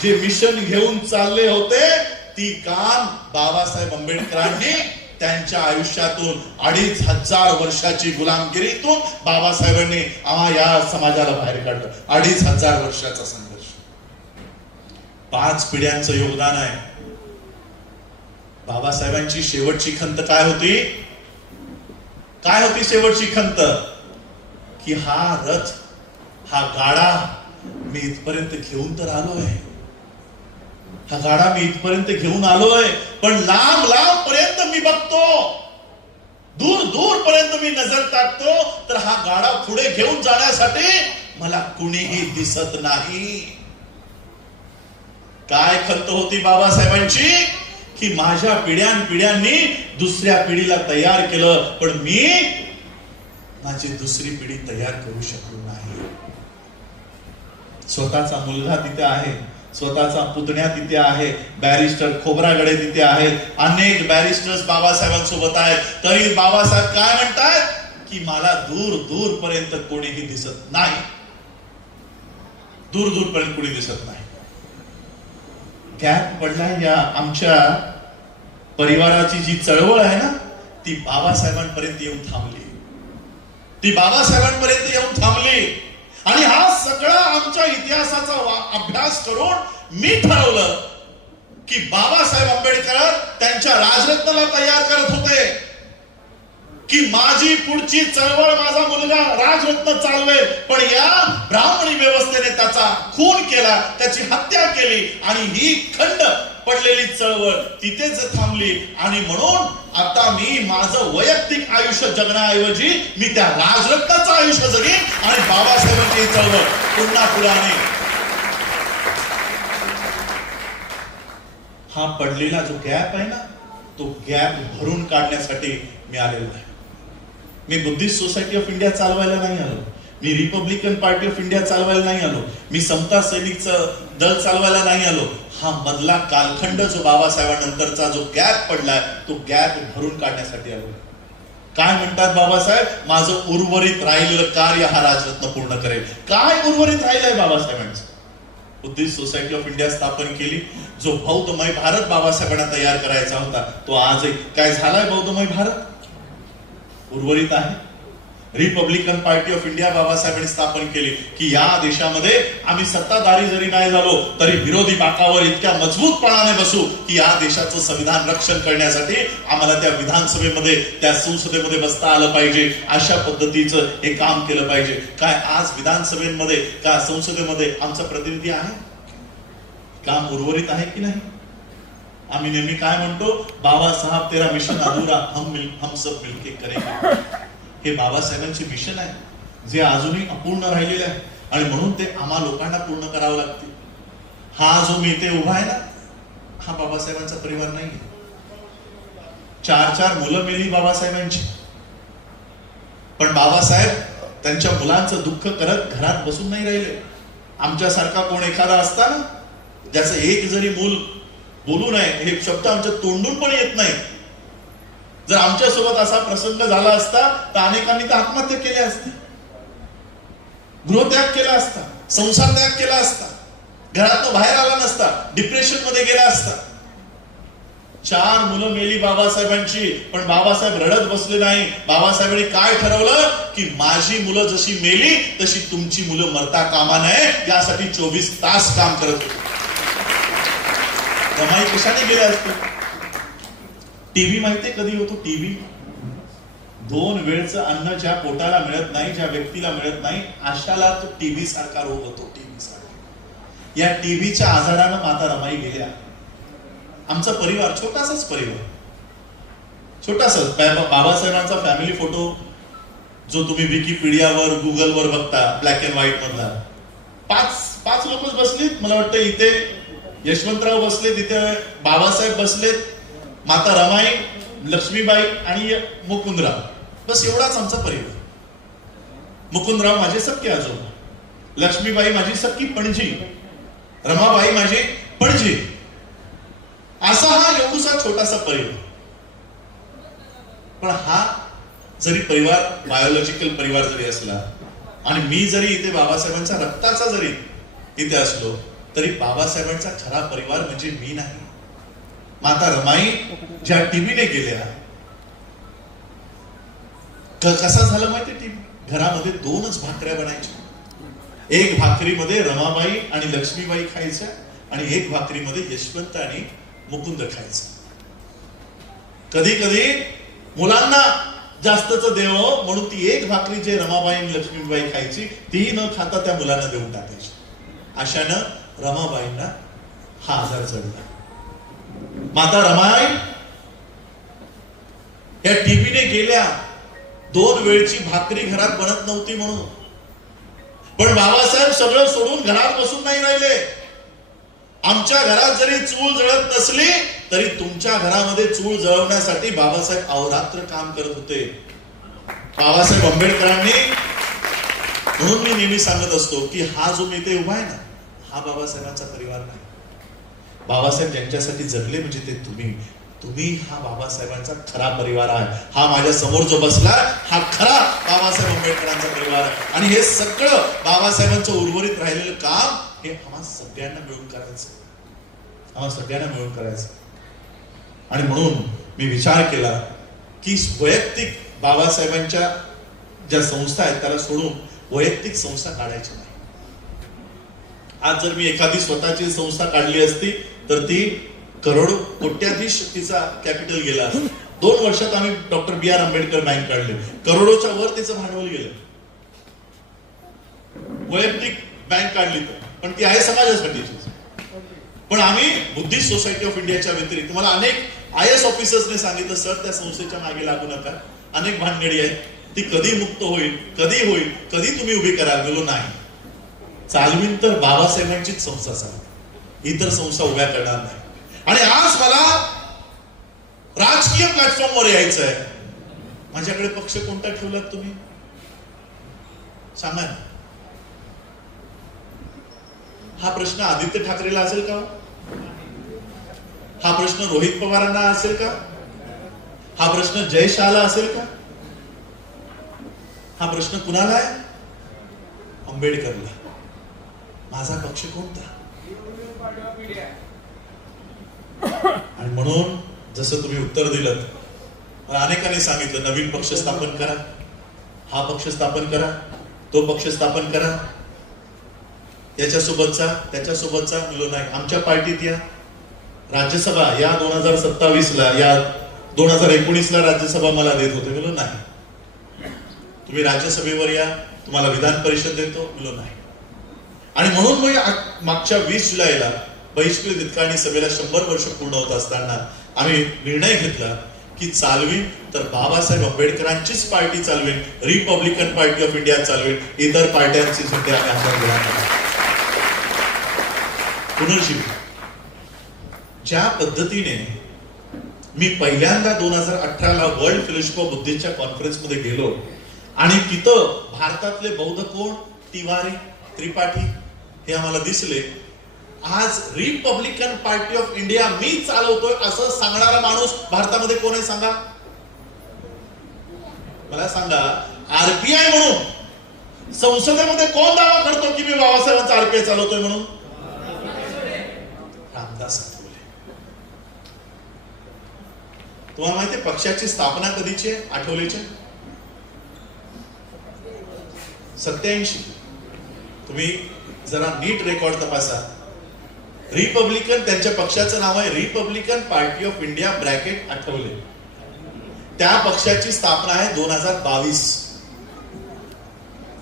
जे मिशन घेऊन चालले होते ती काम बाबासाहेब आंबेडकरांनी त्यांच्या आयुष्यातून 2500 वर्षाची गुलामगिरीतून बाबासाहेबांनी या समाजाला बाहेर काढलं. 2500 वर्षाचा संघर्ष, 5 पिढ्यांचं योगदान आहे. बाबासाहेबांची शेवटची खंत काय होती? शेवटची खंत? की हा रथ, हा गाडा मी इथपर्यंत घेऊन तर आलोय, हा गाडा मी इथपर्यंत घेऊन आलोय, पण लांब पर्यंत मी बघतो, दूर पर्यंत मी नजर टाकतो, तर हा गाडा पुढे घेऊन जाण्यासाठी मला कुणीही दिसत नाही. काय खंत होती बाबासाहेबांची? की माझ्या पिढ्यांनी दुसऱ्या पिढीला तयार केलं, पण मी माझी दुसरी पिढी तयार करू शकलो नाही. स्वतःचा मुलगा तिथे आहे, स्वतःचा पुतण्या तिथे आहे, बॅरिस्टर खोब्रागडे तिथे आहेत, अनेक बॅरिस्टर्स बाबासाहेबांसोबत आहेत. तरी बाबासाहेब काय म्हणतात? की मला दूर पर्यंत कोणीही दिसत नाही, दूर पर्यंत कोणी दिसत नाही. गॅप पडला. या आमच्या परिवाराची जी चळवळ आहे ना, ती बाबासाहेबांपर्यंत येऊन थांबली. आणि हा सगळा आमच्या इतिहासाचा अभ्यास करून मी ठरवलं की बाबासाहेब आंबेडकर त्यांच्या राजरत्नाला तयार करत होते की माझी पुढची चळवळ माझा मुलगा राजरत्न चालवेल, पण या ब्राह्मणी व्यवस्थेने त्याचा खून केला, त्याची हत्या केली आणि ही खंड पडलेली चळवळ तिथेच थांबली. आणि म्हणून आता मी माझं वैयक्तिक आयुष्य जगण्याऐवजी मी त्या राजरत्नाचं आयुष्य जगेन आणि बाबासाहेबांची चळवळ पुन्हा पुढे आणेन. हा पडलेला जो गॅप आहे ना, तो गॅप भरून काढण्यासाठी मी आलेलो आहे. मी बुद्धिस्ट सोसायटी ऑफ इंडिया चालवायला नाही आलो, मी रिपब्लिकन पार्टी ऑफ इंडिया चालवायला नाही आलो, मी समता सैनिकचं दल चालवायला नाही आलो. हा मधला कालखंड जो बाबासाहेबांनंतरचा जो गॅप पडलाय, तो गॅप भरून काढण्यासाठी आलो. काय म्हणतात बाबासाहेब? माझं उर्वरित राहिलेलं कार्य हा राजरत्न पूर्ण करेल. काय उर्वरित राहिलंय बाबासाहेबांचं? बुद्धिस्ट सोसायटी ऑफ इंडिया स्थापन केली. जो बौद्धमय भारत बाबासाहेबांना तयार करायचा होता, तो आजही काय झालाय? बौद्धमय भारत उर्वरित आहे. रिपब्लिकन पार्टी ऑफ इंडिया बाबासाहेबांनी स्थापन केली की या देशामध्ये आम्ही सत्ताधारी जरी नाही झालो तरी विरोधी बाकावर इतक्या मजबूतपणाने बसू की या देशाचं संविधान रक्षण करण्यासाठी आम्हाला त्या विधानसभेमध्ये त्या संसदेमध्ये बसता आलं पाहिजे. अशा पद्धतीचं हे काम केलं पाहिजे. काय आज विधानसभेमध्ये का संसदेमध्ये आमचा प्रतिनिधी आहे? काम उर्वरित आहे की नाही? आम्ही नेहमी काय म्हणतो, बाबा साहब तेरा मिशन अधूरा, हम सब मिलके करेंगे. हे बाबासाहेबांचे मिशन आहे जे अजूनही अपूर्ण राहिलेले आहे आणि म्हणून ते आम्हा लोकांना पूर्ण करावं लागते. हा जो मी इथे उभा आहे ना, हा बाबासाहेबांचा परिवार नाही. 4 मुलं मेली बाबासाहेबांची, पण बाबासाहेब त्यांच्या मुलांचं दुःख करत घरात बसून नाही राहिले. आमच्यासारखा कोण एखादा असता ना, ज्याचं एक जरी मूल बोलू नये हे शब्द आमच्या तोंडून पण येत नाही, जर आमच्यासोबत असा प्रसंग झाला असता तर अनेकांनी तर आत्महत्या केल्या असत्या, गृहत्याग केला असता, संसार त्याग केला असता, घरातून बाहेर आला नसता, डिप्रेशन मध्ये गेला असता. 4 मुलं मेली बाबासाहेबांची, पण बाबासाहेब रडत बसले नाही. बाबासाहेबांनी काय ठरवलं की माझी मुलं जशी मेली तशी तुमची मुलं मरता कामा नये, यासाठी 24 तास काम करत होते. रमाई कशाने गेल्या असते? टीव्ही माहितीये कधी होतो? टीव्ही 2 वेळचं अन्न ज्या पोटाला मिळत नाही, ज्या व्यक्तीला मिळत नाही, अशाला तो टीव्ही सारखा रोग होतो. टीव्ही सारखा. या टीव्हीच्या आजारानं माता रमाई गेल्या. आमचा परिवार छोटासाच परिवार, छोटासाच. बाबासाहेबांचा फॅमिली फोटो जो तुम्ही विकिपीडियावर गुगलवर बघता, ब्लॅक अँड व्हाईट मधला, 5 लोकच बसलीत. मला वाटतं इथे यशवंतराव बसले, तिथे बाबासाहेब बसलेत, माता रमाई, लक्ष्मीबाई आणि मुकुंदराव. बस एवढाच आमचा परिवार. मुकुंदराव माझे सख्खे आजोबा, लक्ष्मीबाई माझी सख्खी पणजी, रमाबाई माझी पणजी. असा हा एवढूसा छोटासा परिवार. पण हा जरी परिवार बायोलॉजिकल परिवार जरी असला आणि मी जरी इथे बाबासाहेबांच्या रक्ताचा जरी इथे असलो तरी बाबासाहेबांचा खरा परिवार म्हणजे मी नाही. माता रमाई ज्या टीव्हीने गेल्या, कसा झालं माहिती? टीव्ही घरामध्ये 2च भाकऱ्या बनायच्या. एक भाकरीमध्ये रमाबाई आणि लक्ष्मीबाई खायच्या आणि एक भाकरीमध्ये यशवंत आणि मुकुंद खायचं. कधी कधी मुलांना जास्तच देव म्हणून ती एक भाकरी जे रमाबाई आणि लक्ष्मीबाई खायची ती न खाता त्या मुलांना देऊन टाकायची. अशानं रमाबाईंना हा आजार चढला. माता रमाई या टीव्हीने गेल्या. 2 वेळची भाकरी घरात बनत नव्हती म्हणून. पण बाबासाहेब सगळं सोडून घरात बसून नाही राहिले. आमच्या घरात जरी चूल जळत नसली तरी तुमच्या घरामध्ये चूल जळवण्यासाठी बाबासाहेब अहोरात्र काम करत होते. बाबासाहेब आंबेडकरांनी, म्हणून मी नेहमी सांगत असतो की हा जो मी इथे उभा आहे ना, हा बाबासाहेबांचा परिवार नाही. बाबासाहेब ज्यांच्यासाठी जगले म्हणजे ते तुम्ही हा बाबासाहेबांचा खरा परिवार आहे. हा माझ्या समोर जो बसला हा खरा बाबासाहेब आंबेडकरांचा परिवार आहे. आणि हे सगळं बाबासाहेबांचं उर्वरित राहिलेलं काम हे आम्हा सगळ्यांना मिळून करायचं. आणि म्हणून मी विचार केला की वैयक्तिक बाबासाहेबांच्या ज्या संस्था आहेत त्याला सोडून वैयक्तिक संस्था काढायची नाही. आज जर मी एखादी स्वतःची संस्था काढली असती तर ती करोडो कोट्याधीश तिचा कॅपिटल गेला. 2 वर्षात आम्ही डॉक्टर B.R. आंबेडकर बँक काढले, करोडोच्या वर त्याचं भांडवल गेलं. वैयक्तिक बँक काढली पण ती आहे समाजासाठीची. पण आम्ही बुद्धिस्ट सोसायटी ऑफ इंडियाच्या व्यतिरिक्त, मला अनेक IAS ऑफिसर्सने सांगितलं सर त्या संस्थेच्या मागे लागू नका, अनेक भानगडी आहेत, ती कधी मुक्त होईल, कधी तुम्ही उभी कराल. गेलो नाही, चालवीन तर बाबासाहेबांचीच संस्था चालवी, इतर संस्था उभ्या करणार नाही. आणि आज मला राजकीय प्लॅटफॉर्मवर यायचं आहे. माझ्याकडे पक्ष कोणता ठेवलात तुम्ही सांगा ना. हा प्रश्न आदित्य ठाकरेला असेल का? हा प्रश्न रोहित पवारांना असेल का? हा प्रश्न जय शहाला असेल का? हा प्रश्न कुणाला आहे? आंबेडकरला. माझा पक्ष कोणता? आणि म्हणून जसं तुम्ही उत्तर दिलं, अनेकांनी सांगितलं नवीन पक्ष स्थापन करा. हा पक्ष स्थापन करा, तो पक्ष स्थापन करा, याच्यासोबतचा त्याच्यासोबतचा. मिळून नाही. आमच्या पार्टीत या. राज्यसभा या 2027ला, या 2019ला राज्यसभा मला देत होते. मिळून नाही. तुम्ही राज्यसभेवर या, तुम्हाला विधान परिषद देतो. मिळून नाही. आणि म्हणून मग मागच्या 20 जुलैला बहिष्कृत हितकाणी सभेला 100 वर्ष पूर्ण होत असताना आम्ही निर्णय घेतला की चालवीन तर बाबासाहेब आंबेडकरांचीच पार्टी चालवेन, रिपब्लिकन पार्टी ऑफ इंडिया चालवेन, इतर पार्ट्यांची सध्या आम्ही हातात घेणार नाही. पुनर्जीवन ज्या पद्धतीने मी पहिल्यांदा 2018ला वर्ल्ड फेलोशिप ऑफ बुद्धिस्टच्या कॉन्फरन्समध्ये गेलो आणि तिथं भारतातले बौद्ध कोण, तिवारी, त्रिपाठी हे आम्हाला दिसले. आज रिपब्लिकन पार्टी ऑफ इंडिया मी चालवतोय असं सांगणारा माणूस भारतामध्ये कोण आहे सांगा मला. सांगा. आरपीआय म्हणून संसदेमध्ये कोण दावा करतो की मी बाबासाहेबांचा आरपीआय चालवतोय म्हणून? रामदास आठवले. तुम्हाला माहितीये पक्षाची स्थापना कधीची आहे? आठवलेची 87. तुम्ही जरा नीट रेकॉर्ड तपासा. रिपब्लिकन त्यांच्या पक्षाचं नाव आहे Republican party of India bracket Athawale. त्या पक्षाची स्थापना आहे 2022.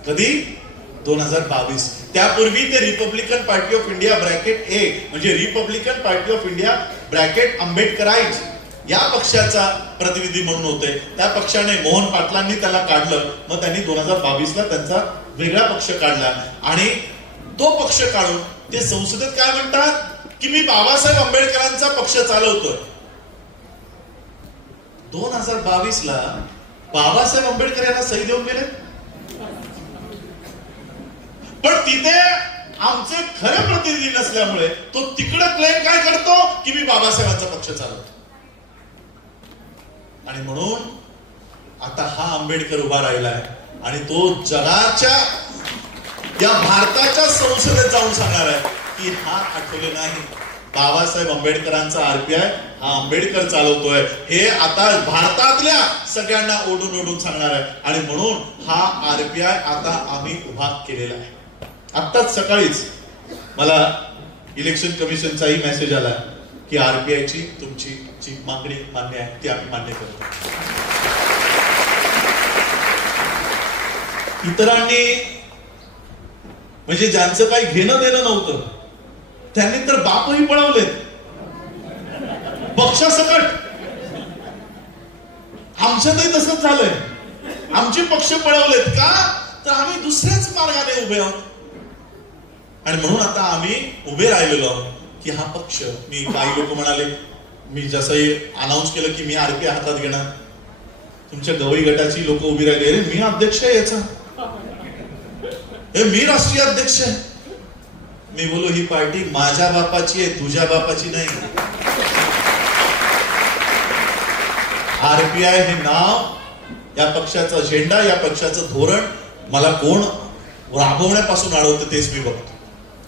कधी? 2022. त्यापूर्वी ते Republican party of India bracket A म्हणजे Republican party of India bracket Ambedkarite या पक्षाचा प्रतिनिधी म्हणून होते. त्या पक्षाने मोहन पाटलांनी त्याला काढलं. मग त्यांनी 2022ला त्यांचा वेगळा पक्ष काढला आणि तो पक्ष काढून ते संसदेत काय म्हणतात की मी बाबासाहेब आंबेडकरांचा पक्ष चालवतोय. 2022ला बाबासाहेब आंबेडकर यांना सही देऊन गेले. पण तिथे आमचे खरे प्रतिनिधी नसल्यामुळे तो तिकडे क्लेम काय करतो की मी बाबासाहेबांचा पक्ष चालवतो. आणि म्हणून आता हा आंबेडकर उभा राहिलाय आणि तो जगाच्या या भारताच्या संसदेत जाऊन सांगणार आहे की हा आठवले नाही, बाबासाहेब आंबेडकरांचा आरपीआय हा आंबेडकर चालवतोय. हे आता भारतातल्या सगळ्यांना ओढून ओढून सांगणार आहे. आणि म्हणून हा आरपीआय आता आम्ही उभा केलेला आहे. आत्ताच सकाळीच मला इलेक्शन कमिशनचाही मेसेज आला की आरपीआयची तुमची जी मागणी मान्य आहे ती आम्ही मान्य करतो. इतरांनी म्हणजे ज्यांचं काही घेणं देणं नव्हतं त्यांनी तर बापही पळवलेत पक्षासकट. आमच्यातही तसंच झालंय. आमचे पक्ष पळवलेत का तर आम्ही दुसऱ्याच मार्गाने उभे आहोत. आणि म्हणून आता आम्ही उभे राहिलेलो आहोत की हा पक्ष. मी काही लोक म्हणाले मी जसंही अनाऊन्स केलं की मी आरपीआय हातात घेणार, तुमच्या गवई गटाची लोक उभी राहिली, अरे मी अध्यक्ष आहे याचा, मी राष्ट्रीय अध्यक्ष आहे. मी बोलू ही पार्टी माझ्या बापाची आहे, तुझ्या बापाची नाही. आरपीआय हे नाव, या पक्षाचा झेंडा, या पक्षाचं धोरण मला कोण राबवण्यापासून अडवतं तेच मी बघतो.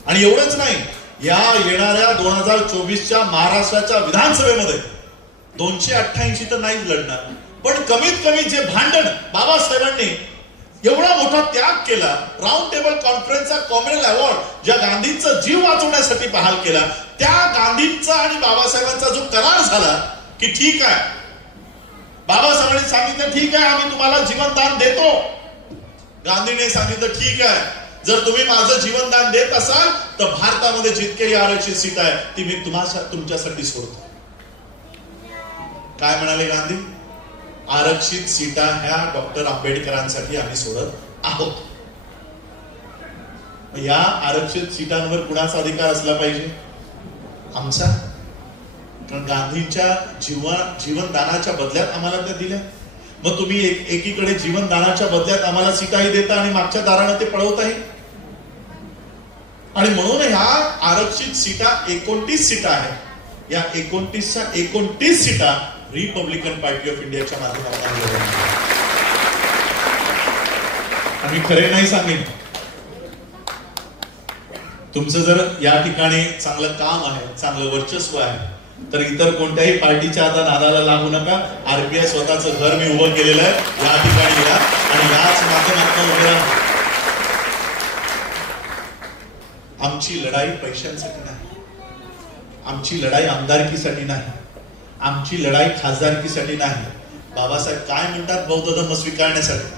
आणि एवढंच नाही, या येणाऱ्या 2024च्या महाराष्ट्राच्या विधानसभेमध्ये 288 तर नाहीच लढणार, पण कमीत कमी जे भांडण बाबासाहेबांनी एवढा मोठा त्याग केला, राऊंड टेबल कॉन्फरन्सचा कॉमनवेल्थ अवॉर्ड ज्या गांधींचा जीव वाचवण्यासाठी बहाल केला, त्या गांधींचा आणि बाबासाहेबांचा जो करार झाला की ठीक आहे, बाबासाहेबांनी सांगितलं ठीक आहे आम्ही तुम्हाला जीवनदान देतो, गांधीने सांगितलं ठीक आहे जर तुम्ही माझं जीवनदान देत असाल तर भारतामध्ये जितकेही आरक्षित सीट आहे ती मी तुमच्यासाठी सोडतो. काय म्हणाले गांधी? आरक्षित सीटा ह्या डॉक्टर आंबेडकरांसाठी आम्ही सोडत आहोत. या आरक्षित सीटांवर कुणाचा अधिकार असला पाहिजे? आमचा. कारण गांधींच्या जीवनदानाच्या बदल्यात आम्हाला त्या दिल्या. मग तुम्ही एकीकडे जीवनदानाच्या बदल्यात आम्हाला सीटाही देता आणि मागच्या दाराने ते पळवताही. आणि म्हणून ह्या आरक्षित सीटा 29 सीटा आहेत. या 29च्या 29 सीटा रिपब्लिकन पार्टी ऑफ इंडियाच्या माध्यमातून. आम्ही खरे नाही सांगेन, तुमचं जर या ठिकाणी चांगलं काम आहे, चांगलं वर्चस्व आहे, तर इतर कोणत्याही पार्टीच्या आता नादाला लागू नका. आरपीआय स्वतःचं घर मी उभं केलेलं आहे या ठिकाणी या, आणि याच माध्यमातून उभे राहा. आमची लढाई पैशांसाठी नाही, आमची लढाई आमदारकीसाठी नाही, आमची लढाई खासदारकीसाठी नाही. बाबासाहेब काय म्हणतात? बौद्ध धर्म स्वीकारण्यासाठी.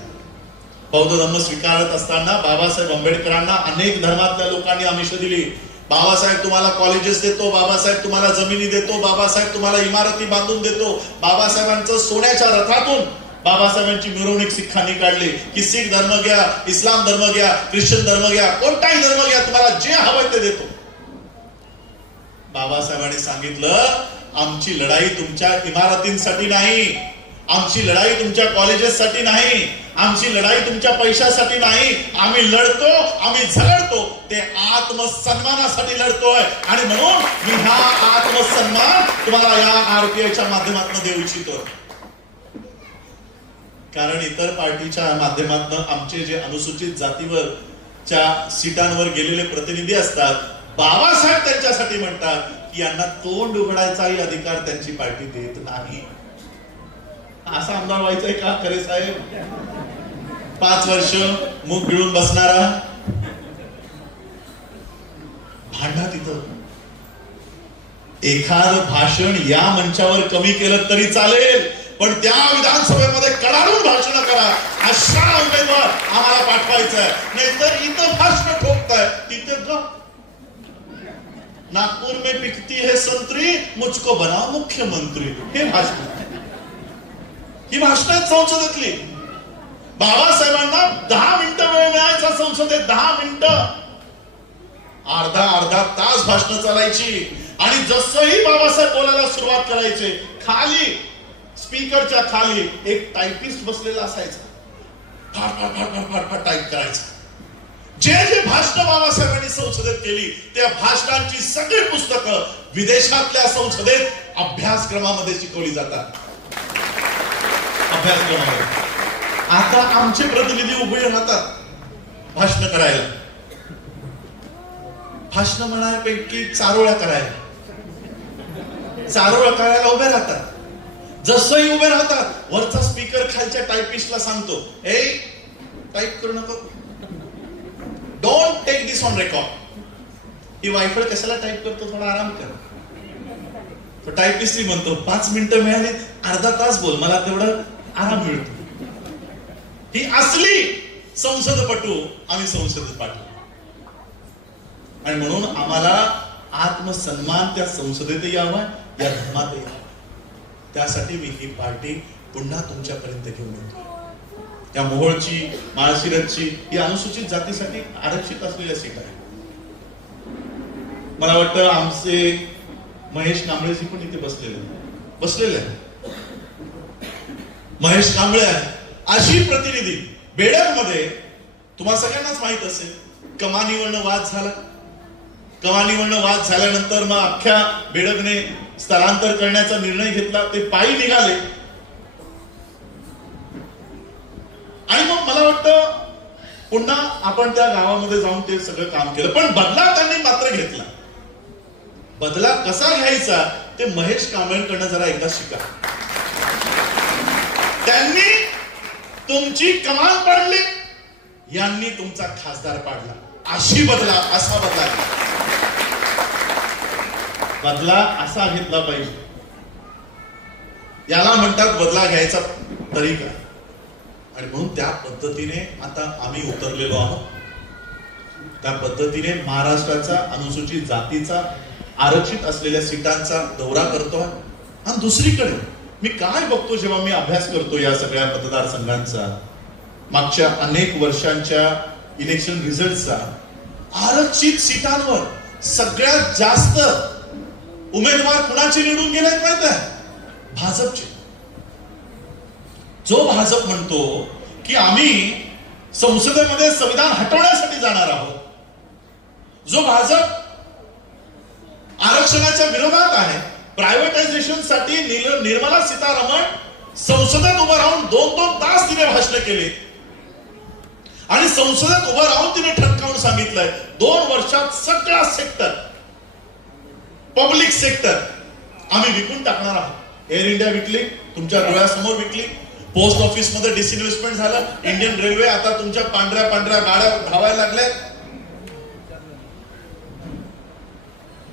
बौद्ध धर्म स्वीकारत असताना बाबासाहेब आंबेडकरांना अनेक धर्मातल्या लोकांनी आमिष दिली. बाबासाहेब तुम्हाला कॉलेजेस देतो, बाबासाहेब तुम्हाला जमिनी देतो, बाबासाहेब तुम्हाला इमारती बांधून देतो. बाबासाहेबांचं सोन्याच्या रथातून बाबासाहेबांची मिरवणूक सिखांनी काढली की सिख धर्म घ्या, इस्लाम धर्म घ्या, ख्रिश्चन धर्म घ्या, कोणताही धर्म घ्या, तुम्हाला जे हवं ते देतो. बाबासाहेबांनी सांगितलं आमची लढाई तुमच्या इमारतींसाठी नाही, आमची लढाई तुमच्या कॉलेजेससाठी नाही, आमची लढाई तुमच्या पैशासाठी नाही. आम्ही लढतो, आम्ही झगडतो ते आत्मसन्मानासाठी लढतोय. आणि म्हणून मी हा आत्मसन्मान तुम्हाला या आरपीआयच्या माध्यमातून देऊ इच्छितो. कारण इतर पार्टीच्या माध्यमातून आमचे जे अनुसूचित जातीवरच्या सीटांवर गेलेले प्रतिनिधी असतात, बाबासाहेब त्यांच्यासाठी म्हणतात की यांना तोंड उघडायचाही अधिकार त्यांची पार्टी देत नाही. असा आमदार व्हायचंय का खरे साहेब? 5 वर्ष मुख गिळून बसणारा, भांडा तिथं. एखाद भाषण या मंचावर कमी केलं तरी चालेल, पण त्या विधानसभेमध्ये कडाडून भाषण करा. अशा उमेदवार आम्हाला पाठवायचंय. नाहीतर इथं भाषण ठोकताय, तिथे नागपूर में पिकती है संत्री, मुझको बनाओ मुख्यमंत्री. हे भाषण, ही भाषण आहेत संसदेतली. बाबासाहेबांना 10 मिनिटं वेळ मिळायचा संसदेत, 10 मिनिटं, अर्धा तास भाषण चालायची. आणि जसंही बाबासाहेब बोलायला सुरुवात करायचे, खाली स्पीकरच्या खाली एक टायपिस्ट बसलेला असायचा, फाड टाईप करायचा. जे जे भाषण बाबासाहेबांनी संसदेत केली त्या भाषणांची सगळी पुस्तकं विदेशातल्या संसदेत अभ्यासक्रमामध्ये शिकवली जातात. अभ्यासक्रमामध्ये आता आमचे प्रतिनिधी उभे राहतात भाषण करायला. भाषण म्हणायपैकी चारोळ्या करायला उभे राहतात. जसंही उभे राहतात, वरचा स्पीकर खालच्या टायपिस्टला सांगतो, ए टाईप करू नको, don't take this on record. ही वायफळ कशाला टाईप करतो, थोडा आराम कर. तो टायपिस्ट म्हणतो 5 मिनिटं मिळाली, अर्धा तास बोल, मला तेवढं आराम मिळतो. ही असली संसदपटू आम्ही संसदेत पाठवू. आणि म्हणून आम्हाला आत्मसन्मान त्या संसदेत यावा, या धर्मात यावा. त्यासाठी मी ही पार्टी पुन्हा तुमच्यापर्यंत घेऊन येतो. त्या मोहोळची, माळशिरसची ही अनुसूचित जातीसाठी आरक्षित असलेल्या सीट आहे. मला वाटतं आमचे महेश कांबळेजी पण इथे बसलेले आहे. महेश कांबळे आहे. अशी प्रतिनिधी बेडगमध्ये तुम्हा सगळ्यांनाच माहित असेल, कमानीवरनं वाद झाला. कमानीवरनं वाद झाल्यानंतर मग अख्ख्या बेडगने स्थलांतर करण्याचा निर्णय घेतला. ते पायी निघाले. आणि मग मला वाटतं पुन्हा आपण त्या गावामध्ये जाऊन ते सगळं काम केलं. पण बदला त्यांनी मात्र घेतला. बदला कसा घ्यायचा ते महेश कांबळेंकडनं जरा एकदा शिका. त्यांनी तुमची कमान पाडली, यांनी तुमचा खासदार पाडला. अशी बदला, असा बदला बदला असा घेतला पाहिजे. याला म्हणतात बदला घ्यायचा तरीका. आणि म्हणून त्या पद्धतीने आता आम्ही उतरलेलो आहोत. त्या पद्धतीने महाराष्ट्राचा अनुसूचित जातीचा आरक्षित असलेल्या सीटांचा दौरा करतोय. आणि दुसरीकडे मी काय बघतो जेव्हा मी अभ्यास करतो या सगळ्या मतदारसंघांचा, मागच्या अनेक वर्षांच्या इलेक्शन रिझल्टचा, आरक्षित सीटांवर सगळ्यात जास्त उमेदवार कुणाचे निवडून गेले माहित आहे? भाजपचे. जो भाजप म्हणतो की आम्ही संसदेमध्ये संविधान हटवण्यासाठी जाणार आहोत, जो भाजप आरक्षणाच्या विरोधात आहे, प्रायव्हेटायझेशन साठी निर्मला सीतारामन संसदेत उभं राहून 2-2 तास तिने भाषण केली. आणि संसदेत उभं राहून तिने ठणकावून सांगितलंय 2 वर्षात सगळा सेक्टर, पब्लिक सेक्टर आम्ही विकून टाकणार आहोत. एअर इंडिया विकली, तुमच्या डोळ्यासमोर विकली. पोस्ट ऑफिस मध्ये डिसइन्व्हेस्टमेंट झालं. इंडियन रेल्वे आता तुमच्या पांढऱ्या पांढऱ्या गाड्या धावायला लागल्या.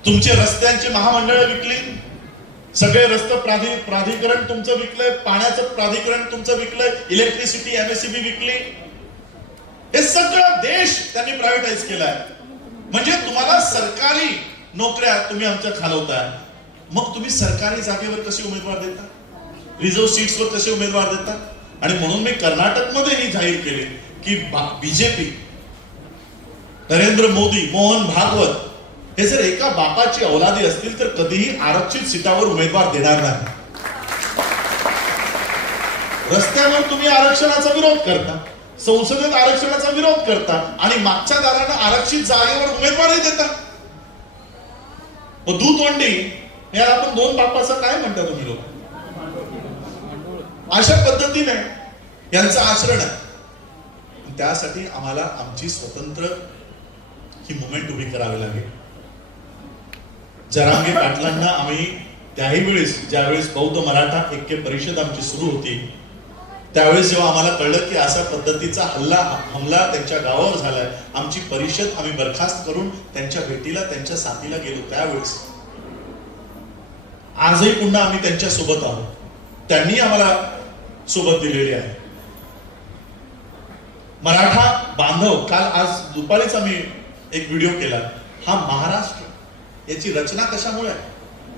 तुमचे रस्त्यांची महामंडळ विकली. सगळे रस्ते प्राधिकरण तुमचं विकलंय. पाण्याचं प्राधिकरण तुमचं विकलंय. इलेक्ट्रिसिटी एमएससीबी विकली. हे सगळं देश त्यांनी प्रायव्हेटाईज केलाय. म्हणजे तुम्हाला सरकारी नोकऱ्या तुम्ही आमच्या खालवताय. मग तुम्ही सरकारी जागेवर कसे उमेदवार देता? रिझर्व्ह सीट्सवर कसे उमेदवार देता? आणि म्हणून मी कर्नाटकमध्ये ही जाहीर केले की बीजेपी, नरेंद्र मोदी, मोहन भागवत हे जर एका बापाची औलादी असतील तर कधीही आरक्षित सीटावर उमेदवार देणार नाही. रस्त्यावर तुम्ही आरक्षणाचा विरोध करता, संसदेत आरक्षणाचा विरोध करता आणि मागच्या दारांना आरक्षित जागेवर उमेदवारही देता. दुतोंडी याला आपण दोन बापाचं काय म्हणता तुम्ही लोक? अशा पद्धतीने यांचं आचरण आहे. त्यासाठी आम्हाला आमची स्वतंत्र ही मुवमेंट उभी करावी लागेल. जरांगे पाटलांना आम्ही त्याही वेळेस, ज्यावेळेस बौद्ध मराठा ऐक्य परिषद आमची सुरू होती, त्यावेळेस जेव्हा आम्हाला कळलं की अशा पद्धतीचा हमला त्यांच्या गावावर झालाय, आमची परिषद आम्ही बरखास्त करून त्यांच्या भेटीला, त्यांच्या साथीला गेलो. त्यावेळेस आजही पुन्हा आम्ही त्यांच्या सोबत आहोत. त्यांनी आम्हाला सोबत दिलेली आहे. मराठा बांधव, काल आज दुपारीच आम्ही एक व्हिडिओ केला. हा महाराष्ट्र याची रचना कशामुळे?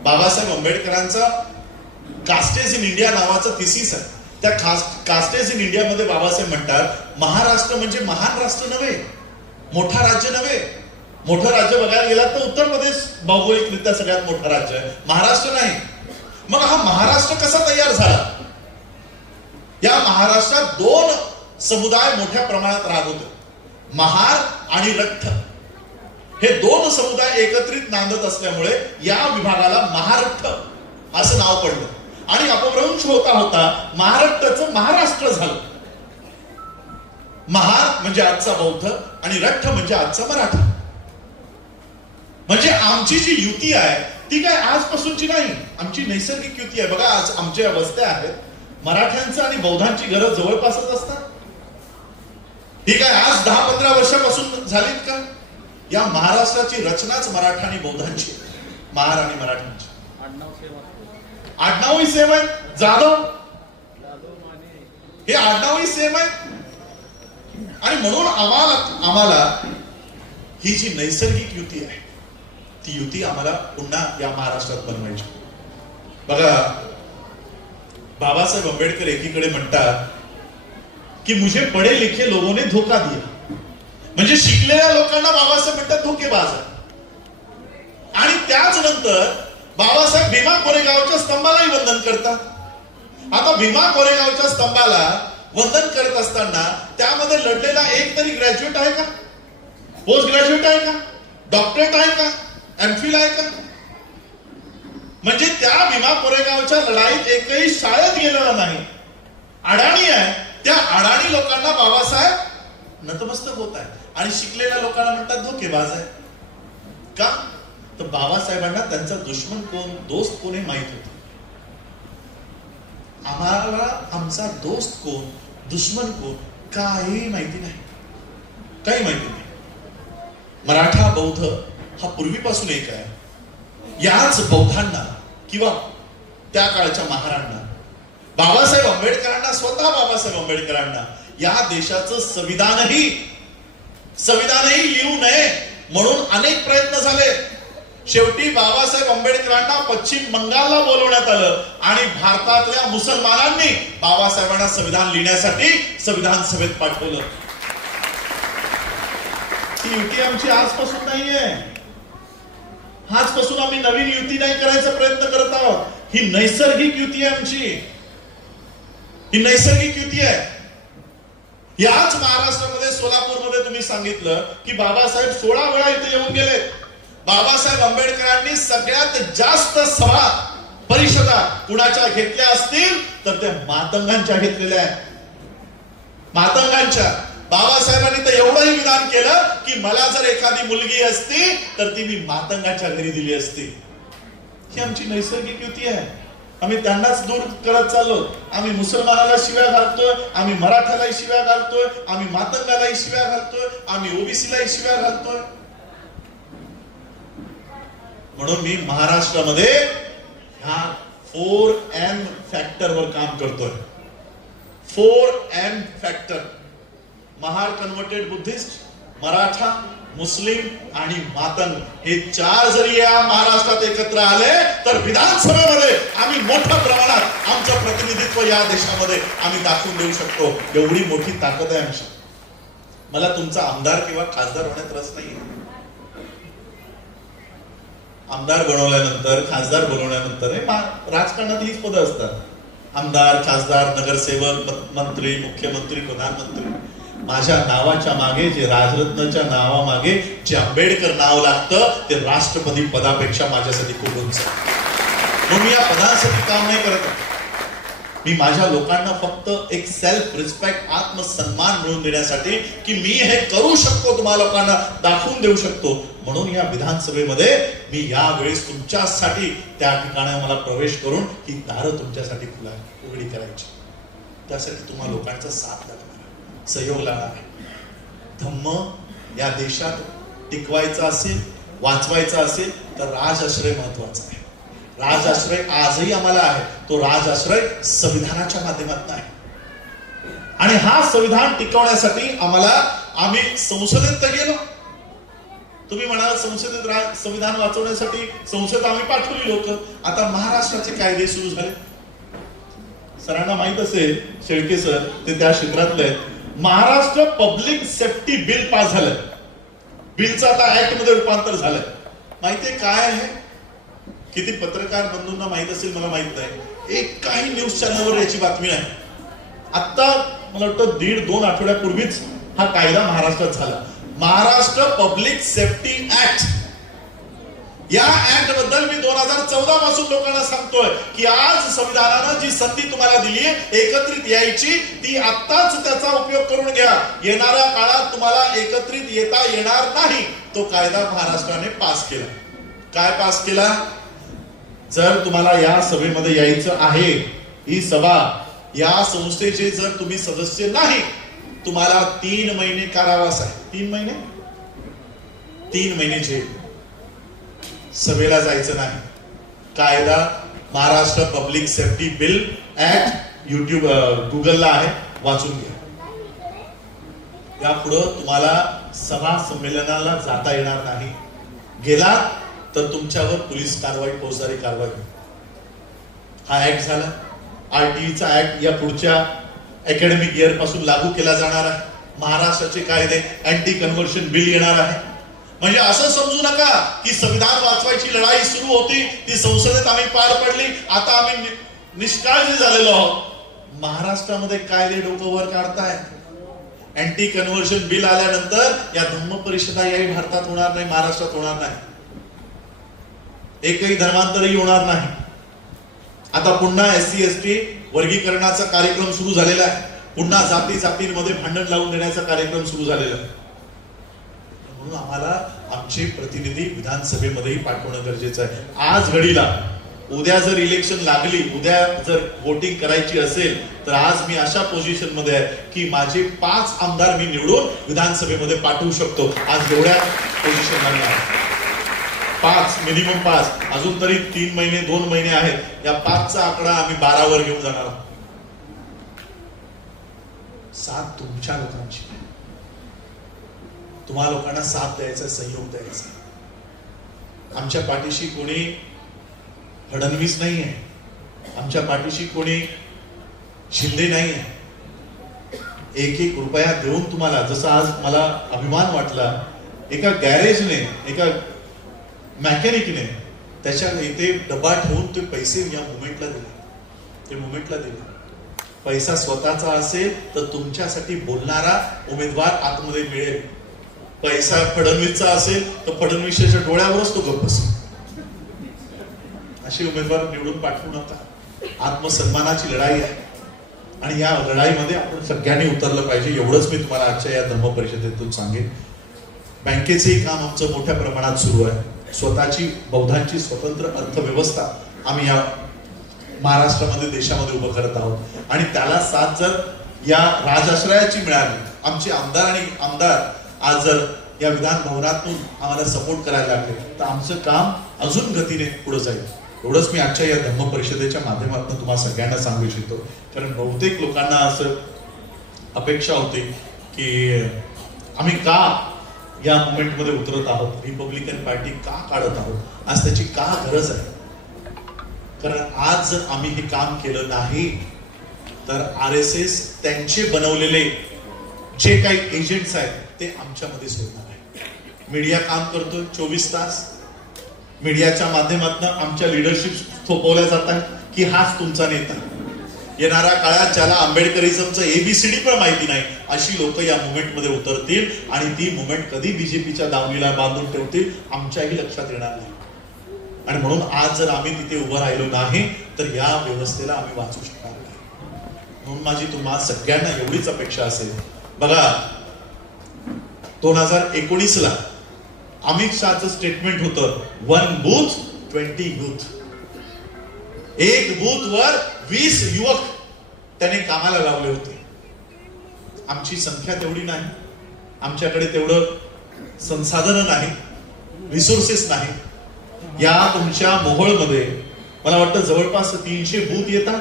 बाबासाहेब आंबेडकरांचा कास्टेज इन इंडिया नावाचा थिसिस आहे. त्या कास्टेज इन इंडिया मध्ये बाबासाहेब म्हणतात महाराष्ट्र म्हणजे महान राष्ट्र नव्हे, मोठा राज्य नव्हे. मोठं राज्य बघायला गेला तर उत्तर प्रदेश भौगोलिकरित्या सगळ्यात मोठं राज्य आहे, महाराष्ट्र नाही. मग हा महाराष्ट्र कसा तयार झाला? या महाराष्ट्रात दोन समुदाय मोठ्या प्रमाणात राहत होते, महार आणि रठ्ठ. हे दोन समुदाय एकत्रित नांदत असल्यामुळे या विभागाला महारठ्ठ असं नाव पडलं आणि अपभ्रंश होता होता महाराष्ट्राचं महाराष्ट्र झालं. महार म्हणजे आजचा बौद्ध आणि रठ्ठ म्हणजे आजचा मराठा. म्हणजे आमची जी युती आहे ती काय आजपासूनची नाही, आमची नैसर्गिक युती आहे. बघा आज आमच्या वस्त्या आहेत, मराठ्यांचं आणि बौद्धांची घरं जवळपासच असतात. ही काय आज 10-15 वर्षापासून झालीत का? या महाराष्ट्राची रचनाच मराठा आणि बौद्धांची, महार आणि मराठ्यांची. आडनावही सेम आहे. जाधव हे आडनावही सेम आहे. आणि म्हणून आम्हाला ही जी नैसर्गिक युती आहे ती युती आम्हाला पुन्हा या महाराष्ट्रात बनवायची. बघा बाबासाहेब आंबेडकर एकीकडे म्हणतात की मुझे पढ़े लिखे लोगों ने धोखा दिया. म्हणजे शिकलेल्या लोकांना बाबासाहेब म्हणतात धोकेबाज आहे. आणि त्याच नंतर बाबासाहेब भीमा कोरेगावच्या स्तंभालाही वंदन करतात. आता भीमा कोरेगावच्या स्तंभाला वंदन करत असताना त्यामध्ये लढलेला एक तरी ग्रॅज्युएट आहे का? पोस्ट ग्रॅज्युएट आहे का? डॉक्टरेट आहे का? एमफिल आहे का? म्हणजे त्या भीमा कोरेगावच्या लढाईत एकही शाळेत गेलेला नाही. अडाणी आहे. त्या अडाणी लोकांना बाबासाहेब नतमस्तक होत आहे आणि शिकलेल्या लोकांना म्हणतात धोकेबाज आहे. का? तर बाबासाहेबांना त्यांचा दुश्मन कोण, दोस्त कोण हे माहित होतं. आम्हाला आमचा दोस्त कोण, दुश्मन कोण काही माहिती नाही, काही माहिती नाही. मराठा बौद्ध हा पूर्वीपासून एक आहे. याच बौद्धांना किंवा त्या काळच्या महारांना, बाबासाहेब आंबेडकरांना, स्वतः बाबासाहेब आंबेडकरांना या देशाचं संविधानही लिहू नये म्हणून अनेक प्रयत्न झाले. शेवटी बाबासाहेब आंबेडकरांना पश्चिम बंगालला बोलवण्यात आलं आणि भारतातल्या मुसलमानांनी बाबासाहेबांना संविधान लिहिण्यासाठी संविधान सभेत पाठवलं. ही युती आमची आजपासून नाहीये. आजपासून आम्ही नवीन युती नाही करायचा प्रयत्न करत आहोत. ही नैसर्गिक युती आहे आमची. ही नैसर्गिक युती आहे. याच महाराष्ट्रामध्ये सोलापूरमध्ये तुम्ही सांगितलं की बाबासाहेब 16 वेळा इथे येऊन गेले. बाबासाहेब आंबेडकरांनी सगळ्यात जास्त सभा परिषदा कुणाच्या घेतल्या असतील तर त्या मातंगांच्या घेतलेल्या आहेत. मातंगांच्या. बाबासाहेबांनी तर एवढंही विधान केलं की मला जर एखादी मुलगी असती तर ती मी मातंगाच्या घरी दिली असती. ही आमची नैसर्गिक युती आहे. आम्ही त्यांनाच दूर करत चाललो. आम्ही मुसलमानाला शिव्या घालतोय, आम्ही मराठ्यालाही शिव्या घालतोय, आम्ही मातंगालाही शिव्या घालतोय, आम्ही ओबीसीलाही शिव्या घालतोय. म्हणून मी महाराष्ट्रामध्ये ह्या 4M फॅक्टरवर काम करतोय. 4M factor. Mahar converted Buddhist, Maratha, Muslim आणि मातंग हे 4 जरी या महाराष्ट्रात एकत्र आले तर विधानसभेमध्ये आम्ही मोठ्या प्रमाणात आमचं प्रतिनिधित्व या देशामध्ये आम्ही दाखवून देऊ शकतो. एवढी मोठी ताकद आहे आमची. मला तुमचा आमदार किंवा खासदार होण्यात रस नाही. आमदार बनवल्यानंतर, खासदार बनवल्यानंतर राजकारणात हीच पदं असतात. आमदार, खासदार, नगरसेवक, मंत्री, मुख्यमंत्री, प्रधानमंत्री. माझ्या नावाच्या मागे, जे राजरत्नच्या नावामागे जे आंबेडकर नाव लागतं ते राष्ट्रपती पदापेक्षा माझ्यासाठी खूप उंच आहे. म्हणून मी या पदांसाठी काम नाही करत. मी माझ्या लोकांना फक्त एक सेल्फ रिस्पेक्ट, आत्मसन्मान मिळवून देण्यासाठी की मी हे करू शकतो, तुम्हाला लोकांना दाखवून देऊ शकतो. म्हणून या विधानसभेमध्ये मी यावेळेस तुमच्यासाठी त्या ठिकाणी मला प्रवेश करून ही दारं तुमच्यासाठी उघडी करायची. त्यासाठी तुम्हाला लोकांचा साथ लागणार, सहयोग लागणार आहे. धम्म या देशात टिकवायचा असेल, वाचवायचा असेल तर राजआश्रय महत्वाचा आहे. राजआश्रय आजही आम्हाला आहे. तो राजआश्रय संविधानाच्या माध्यमातून आहे. आणि हा संविधान टिकवण्यासाठी आम्ही संसदेत तर गेलो. तुम्ही म्हणाल संसदेत संविधान वाचवण्यासाठी संसद आम्ही पाठवली लोक. आता महाराष्ट्राचे कायदे सुरू झाले. सरांना माहित असेल, शेळके सर ते त्या क्षेत्रातले आहेत. Maharashtra public safety bill pass झालं. बिलचं आता ऍक्ट मध्ये रूपांतर झालंय. माहितीये काय आहे? किती पत्रकार बंधूंना माहित असेल मला माहित नाही. एक काही न्यूज चॅनलवर याची बातमी आहे. आता मला वाटतं 1.5-2 आठवड्यापूर्वीच हा कायदा महाराष्ट्रात झाला. Maharashtra public safety act. या ऍक्ट बद्दल मी 2014 पासून लोकांना सांगतोय की आज संविधानानं जी संधी तुम्हाला दिली आहे एकत्रित यायची, ती आत्ताच त्याचा उपयोग करून घ्या. येणाऱ्या काळात तुम्हाला एकत्रित येता येणार नाही. तो कायदा महाराष्ट्राने पास केला. काय पास केला? जर तुम्हाला या सभेमध्ये यायचं आहे, ही सभा, या संस्थेचे जर तुम्ही सदस्य नाही, तुम्हाला 3 महिने कारावास आहे. 3 महिने जेल. सभेला जायचं नाही. कायदा Maharashtra public safety bill act YouTube, गुगलला आहे, वाचून घ्या. यापुढं तुम्हाला सभा संमेलनाला जाता येणार नाही. गेला तर तुमच्यावर पोलीस कारवाई, फौजदारी कारवाई. हा ऍक्ट झाला. आरटीईचा ऍक्ट या पुढच्या अकॅडमिक इयर पासून लागू केला जाणार आहे. महाराष्ट्राचे कायदे अँटी कन्व्हर्शन बिल येणार आहे. म्हणजे असं समजू नका की संविधान वाचवायची लढाई सुरू होती, ती संसदेत आम्ही पार पडली, आता आम्ही निष्काळजी झालेलो आहोत. महाराष्ट्रामध्ये कायदे डोकं वर काढताय. अँटी कन्व्हर्शन बिल आल्यानंतर या धम्म परिषदा याही भारतात होणार नाही, महाराष्ट्रात होणार नाही. एकही धर्मांतरही होणार नाही. आता पुन्हा SC ST वर्गीकरणाचा कार्यक्रम सुरू झालेला आहे. पुन्हा जातींमध्ये भांडण लावून देण्याचा कार्यक्रम सुरू झालेला आहे. म्हणून आम्हाला आमचे प्रतिनिधी विधानसभेमध्येही पाठवणं गरजेचं आहे. आज घडीला उद्या जर इलेक्शन लागली, उद्या जर वोटिंग करायची असेल तर आज मी अशा पोझिशन मध्ये आहे की माझे 5 आमदार मी निवडून विधानसभेमध्ये पाठवू शकतो. आज एवढ्या पोझिशनला मी आहे. 5 मिनिमम 5. अजून तरी 3 महिने 2 महिने आहेत. या 5चा आकडा आम्ही 12 वर घेऊन जाणार आहोत. साथ तुमच्या लोकांची. तुम्हा लोकांना साथ द्यायचा, सहयोग द्यायचा. आमच्या पाठीशी कोणी फडणवीस नाही आहे. आमच्या पाठीशी कोणी शिंदे नाही आहे. 1-1 रुपया देऊन तुम्हाला, जसं आज मला अभिमान वाटला, एका गॅरेजने, एका मॅकॅनिकने त्याच्या इथे डबा ठेवून ते पैसे या मुवमेंटला दिले. पैसा स्वतःचा असेल तर तुमच्यासाठी बोलणारा उमेदवार आतमध्ये मिळेल. पैसा फडणवीसचा असेल तर फडणवीसच्या डोळ्यावरच तो गप्प बसेल. असे उमेदवार निवडून पाठवू नका. आत्मसन्मानाची लढाई आहे आणि या लढाईमध्ये आपण सगळ्यांनी उतरलं पाहिजे. एवढंच मी तुम्हाला आजच्या या धम्म परिषदेतून सांगेन. बँकेचंही काम आमचं मोठ्या प्रमाणात सुरू आहे. स्वतःची बौद्धांची स्वतंत्र अर्थव्यवस्था आम्ही या महाराष्ट्रामध्ये देशामध्ये उभं करत आहोत आणि त्याला साथ जर या राजाश्रयाची मिळाली, आमचे आमदार आणि आमदार आज जर या विधान भवनातून आम्हाला सपोर्ट करायला लागले तर आमचं काम अजून गतीने पुढे जाईल. एवढंच मी आजच्या या धम्म परिषदेच्या माध्यमातून तुम्हाला सगळ्यांना सांगू इच्छितो. कारण बहुतेक लोकांना असं अपेक्षा होती की आम्ही का या मुवमेंटमध्ये उतरत आहोत, रिपब्लिकन पार्टी का काढत आहोत, आज त्याची का गरज आहे. कारण आज जर आम्ही हे काम केलं नाही तर RSS त्यांचे बनवलेले जे काही एजंट्स आहेत ते आमच्यामध्ये सोडणार आहे. मीडिया काम करतोय 24 तास. मीडियाच्या माध्यमातून आमच्या लिडरशिप थोपवल्या जातात की हाच तुमचा नेता. येणाऱ्या काळात ज्याला आंबेडकरिझमचं ABCD पण माहिती नाही अशी लोक या मुवमेंटमध्ये उतरतील आणि ती मुवमेंट कधी बीजेपीच्या दावणीला बांधून ठेवतील आमच्याही लक्षात येणार नाही. आणि म्हणून आज जर आम्ही तिथे उभं राहिलो नाही तर या व्यवस्थेला आम्ही वाचू शकणार नाही. म्हणून माझी तुम्हाला सगळ्यांना एवढीच अपेक्षा असेल. बघा 2019ला अमित शहाचं स्टेटमेंट होतं 1 बूथ 20 युथ. एक बूथ वर 20 युवक त्याने कामाला लावले होते. आमची संख्या तेवढी नाही, आमच्याकडे तेवढं संसाधन नाही, रिसोर्सेस नाही. या तुमच्या मोहोळमध्ये मला वाटतं जवळपास 300 बूथ येतात.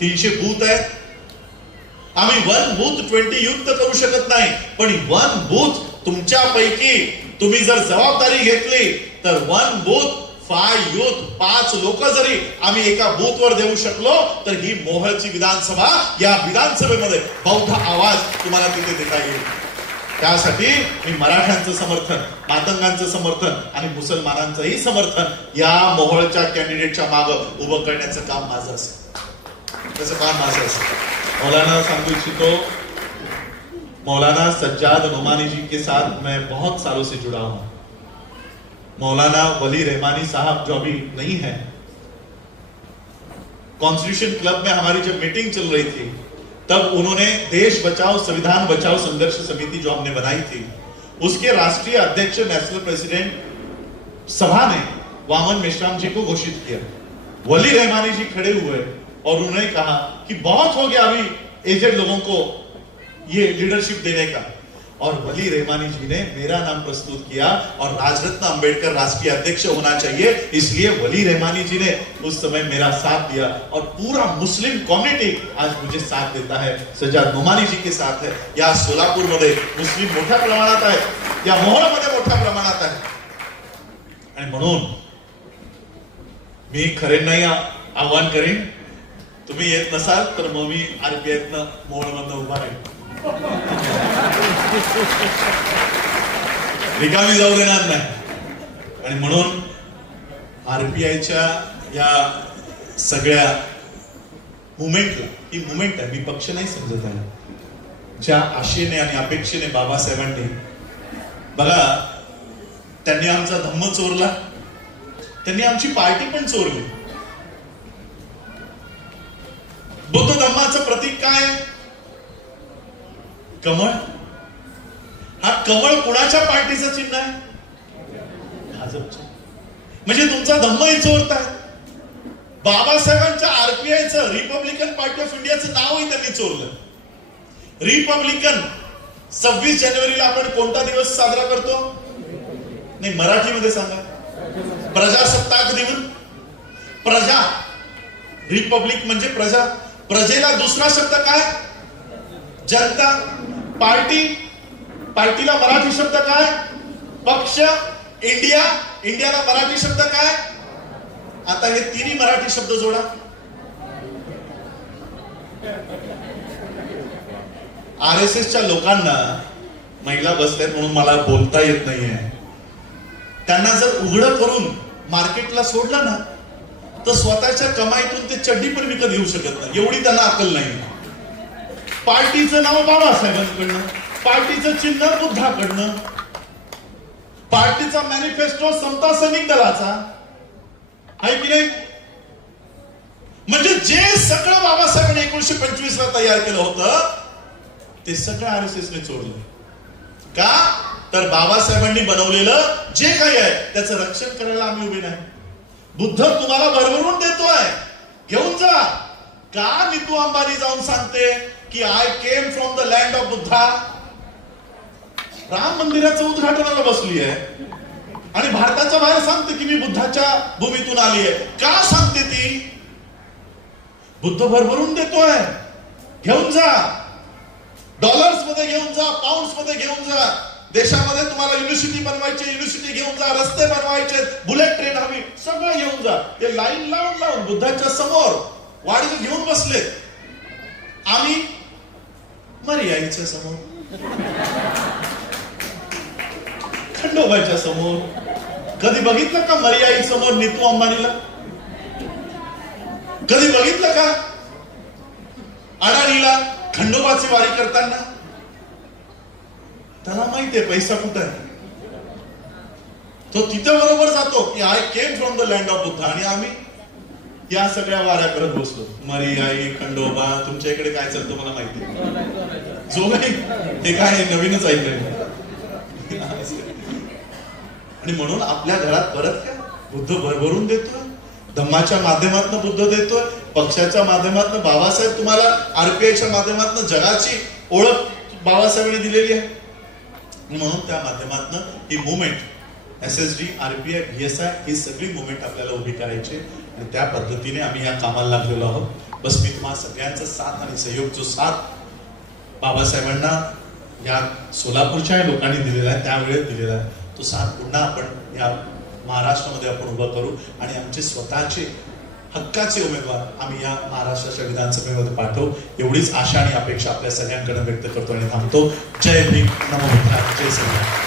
300 बूथ आहेत. आम्ही 1 बूथ 20 युथ तर करू शकत नाही, पण 1 बूथ तुमच्यापैकी तुम्ही जर जबाबदारी घेतली तर 1 बूथ 5 युथ 5 लोक जरी आम्ही एका बूथवर देऊ शकलो तर ही मोहोळची विधानसभा, या विधानसभेमध्ये बौद्ध आवाज तुम्हाला तिथे देता येईल. त्यासाठी मी मराठ्यांचं समर्थन, मातंगांचं समर्थन आणि मुसलमानांचंही समर्थन या मोहोळच्या कॅन्डिडेटच्या मागं उभं करण्याचं काम माझं असेल. त्याचं काम माझं असेल. मौलाना सांगू इच्छितो, मौलाना सज्जाद नोमानी जी के साथ मैं बहुत सालों से जुड़ा हूं. मौलाना वली रहमानी साहब जो अभी नहीं है, कॉन्स्टिट्यूशन क्लब में हमारी जब मीटिंग चल रही थी तब उन्होंने देश बचाओ संविधान बचाओ संघर्ष समिति जो हमने बनाई थी उसके राष्ट्रीय अध्यक्ष नेशनल प्रेसिडेंट सभा ने वामन मेश्राम जी को घोषित किया. वली रहमानी जी खड़े हुए और उन्होंने कहा कि बहुत हो गया अभी एजेड लोगों को ये लीडरशिप देने का. और वली रहमानी जी ने मेरा नाम प्रस्तुत किया और राजरत्न अंबेडकर राष्ट्रीय अध्यक्ष होना चाहिए, इसलिए वली रहमानी जी ने उस समय मेरा साथ दिया और पूरा मुस्लिम कम्युनिटी आज मुझे साथ देता है, सज्जाद नोमानी जी के साथ है. या सोलापूर मध्ये मुस्लिम मोठ्या प्रमाणात आहे, या मोहोळमध्ये मोठ्या प्रमाणात आहे. आणि म्हणून मी खरेंनाही आव्हान करेन, तुम्ही येत नसाल तर मग मी RPIतनं मोहोळमधनं उभा राहील. रिकामी जाऊ देणार नाही. आणि म्हणून RPIच्या या सगळ्या मुवमेंटला, ही मुवमेंट आहे, मी पक्ष नाही समजत आहे, ज्या आशेने आणि अपेक्षेने बाबासाहेबांनी, बघा त्यांनी आमचा धम्म चोरला, त्यांनी आमची पार्टी पण चोरली. बुद्ध धम्माचं प्रतीक काय? कमळ. हा कमळ कुणाच्या पार्टीचं चिन्ह आहे? भाजपचं. म्हणजे तुमचा धम्मही चोरताय. बाबासाहेबांच्या RPIचं, रिपब्लिकन पार्टी ऑफ इंडियाचं नावही त्यांनी चोरलं. रिपब्लिकन 26 जानेवारीला आपण कोणता दिवस साजरा करतो? नाही, मराठीमध्ये सांगा. प्रजासत्ताक दिवस. प्रजा, रिपब्लिक म्हणजे प्रजा. प्रजेला दुसरा शब्द काय? जनता. पार्टी, पार्टीला मराठी शब्द काय? पक्ष. इंडिया, इंडियाला मराठी शब्द काय? आता हे तिन्ही मराठी शब्द जोडा. RSSच्या लोकांना महिला बसल्यात म्हणून मला बोलता येत नाहीये, त्यांना जर उघडं करून मार्केटला सोडलं ना तर स्वतःच्या कमाईतून ते चड्डी पण विकत घेऊ शकत नाही, एवढी त्यांना अक्कल नाही. पार्टीचं नाव बाबासाहेबांकडनं, पार्टीचं चिन्ह बुद्धाकडनं, पार्टीचा मॅनिफेस्टो समता सैनिक दलाचा आहे की नाही? म्हणजे जे सगळं बाबासाहेबांनी 1925 ला तयार केलं होतं ते सगळं RSSने चोरलं. का? तर बाबासाहेबांनी बनवलेलं जे काही आहे त्याचं रक्षण करायला आम्ही उभे नाही. बुद्ध तुम्हाला भरभरून देतोय, घेऊन जा. का नीतू अंबानी जाऊन सांगते की I came from the land of Buddha? Ram मंदिराचं उद्घाटनाला बसली आहे आणि भारताच्या बाहेर सांगते की मी बुद्धाच्या भूमीतून आली आहे. का सांगते ती? बुद्ध भरभरून देतोय, घेऊन जा. डॉलर्स मध्ये घेऊन जा, पाऊंड्स मध्ये घेऊन जा. देशामध्ये तुम्हाला युनिव्हर्सिटी बनवायची, युनिव्हर्सिटी घेऊन जा, रस्ते बनवायचे, बुलेट ट्रेन हवी, सगळं घेऊन जा. ते लाईन लावून लावून बुद्धाच्या समोर वाढीत घेऊन बसले. आम्ही मर्याईच्या समोर, खंडोबाच्या समोर. कधी बघितलं का मर्याई समोर नीतू अंबानीला? कधी बघितलं का अडाणीला खंडोबाची वारी करताना? त्याला माहितीये पैसा कुठे आहे. तो तिथे बरोबर जातो की I came from the land of Buddha. आणि आम्ही या सगळ्या वाऱ्या करत बसलो. मरियाई, खंडोबा. तुमच्या इकडे काय चालतं मला माहिती. जो नाही हे काय नवीनच ऐकलंय. आणि म्हणून आपल्या घरात परत काय बुद्ध भरभरून देतोय. धम्माच्या माध्यमातून बुद्ध देतोय, पक्षाच्या माध्यमातून बाबासाहेब तुम्हाला, आरपीआयच्या माध्यमातून जगाची ओळख बाबासाहेबांनी दिलेली आहे. म्हणून त्या माध्यमातून ही मुवमेंट एसएसडी, आरपीआय, बीएसआय ही सगळी मुवमेंट आपल्याला उभी करायची आणि त्या पद्धतीने आम्ही या कामाला लागलेलो आहोत. बस मी तुम्हाला सगळ्यांचा साथ आणि सहयोग, जो साथ बाबासाहेबांना या सोलापूरच्या लोकांनी दिलेला आहे, त्यावेळेस दिलेला आहे, तो साथ पुन्हा आपण या महाराष्ट्रामध्ये आपण उभा करू आणि आमचे स्वतःचे हक्काचे उमेदवार आम्ही या महाराष्ट्राच्या विधानसभेमध्ये पाठवू. एवढीच आशा आणि अपेक्षा आपल्या सगळ्यांकडे व्यक्त करतो आणि थांबतो. जय भीम, नमो बुद्धाय, जय श्रीराम.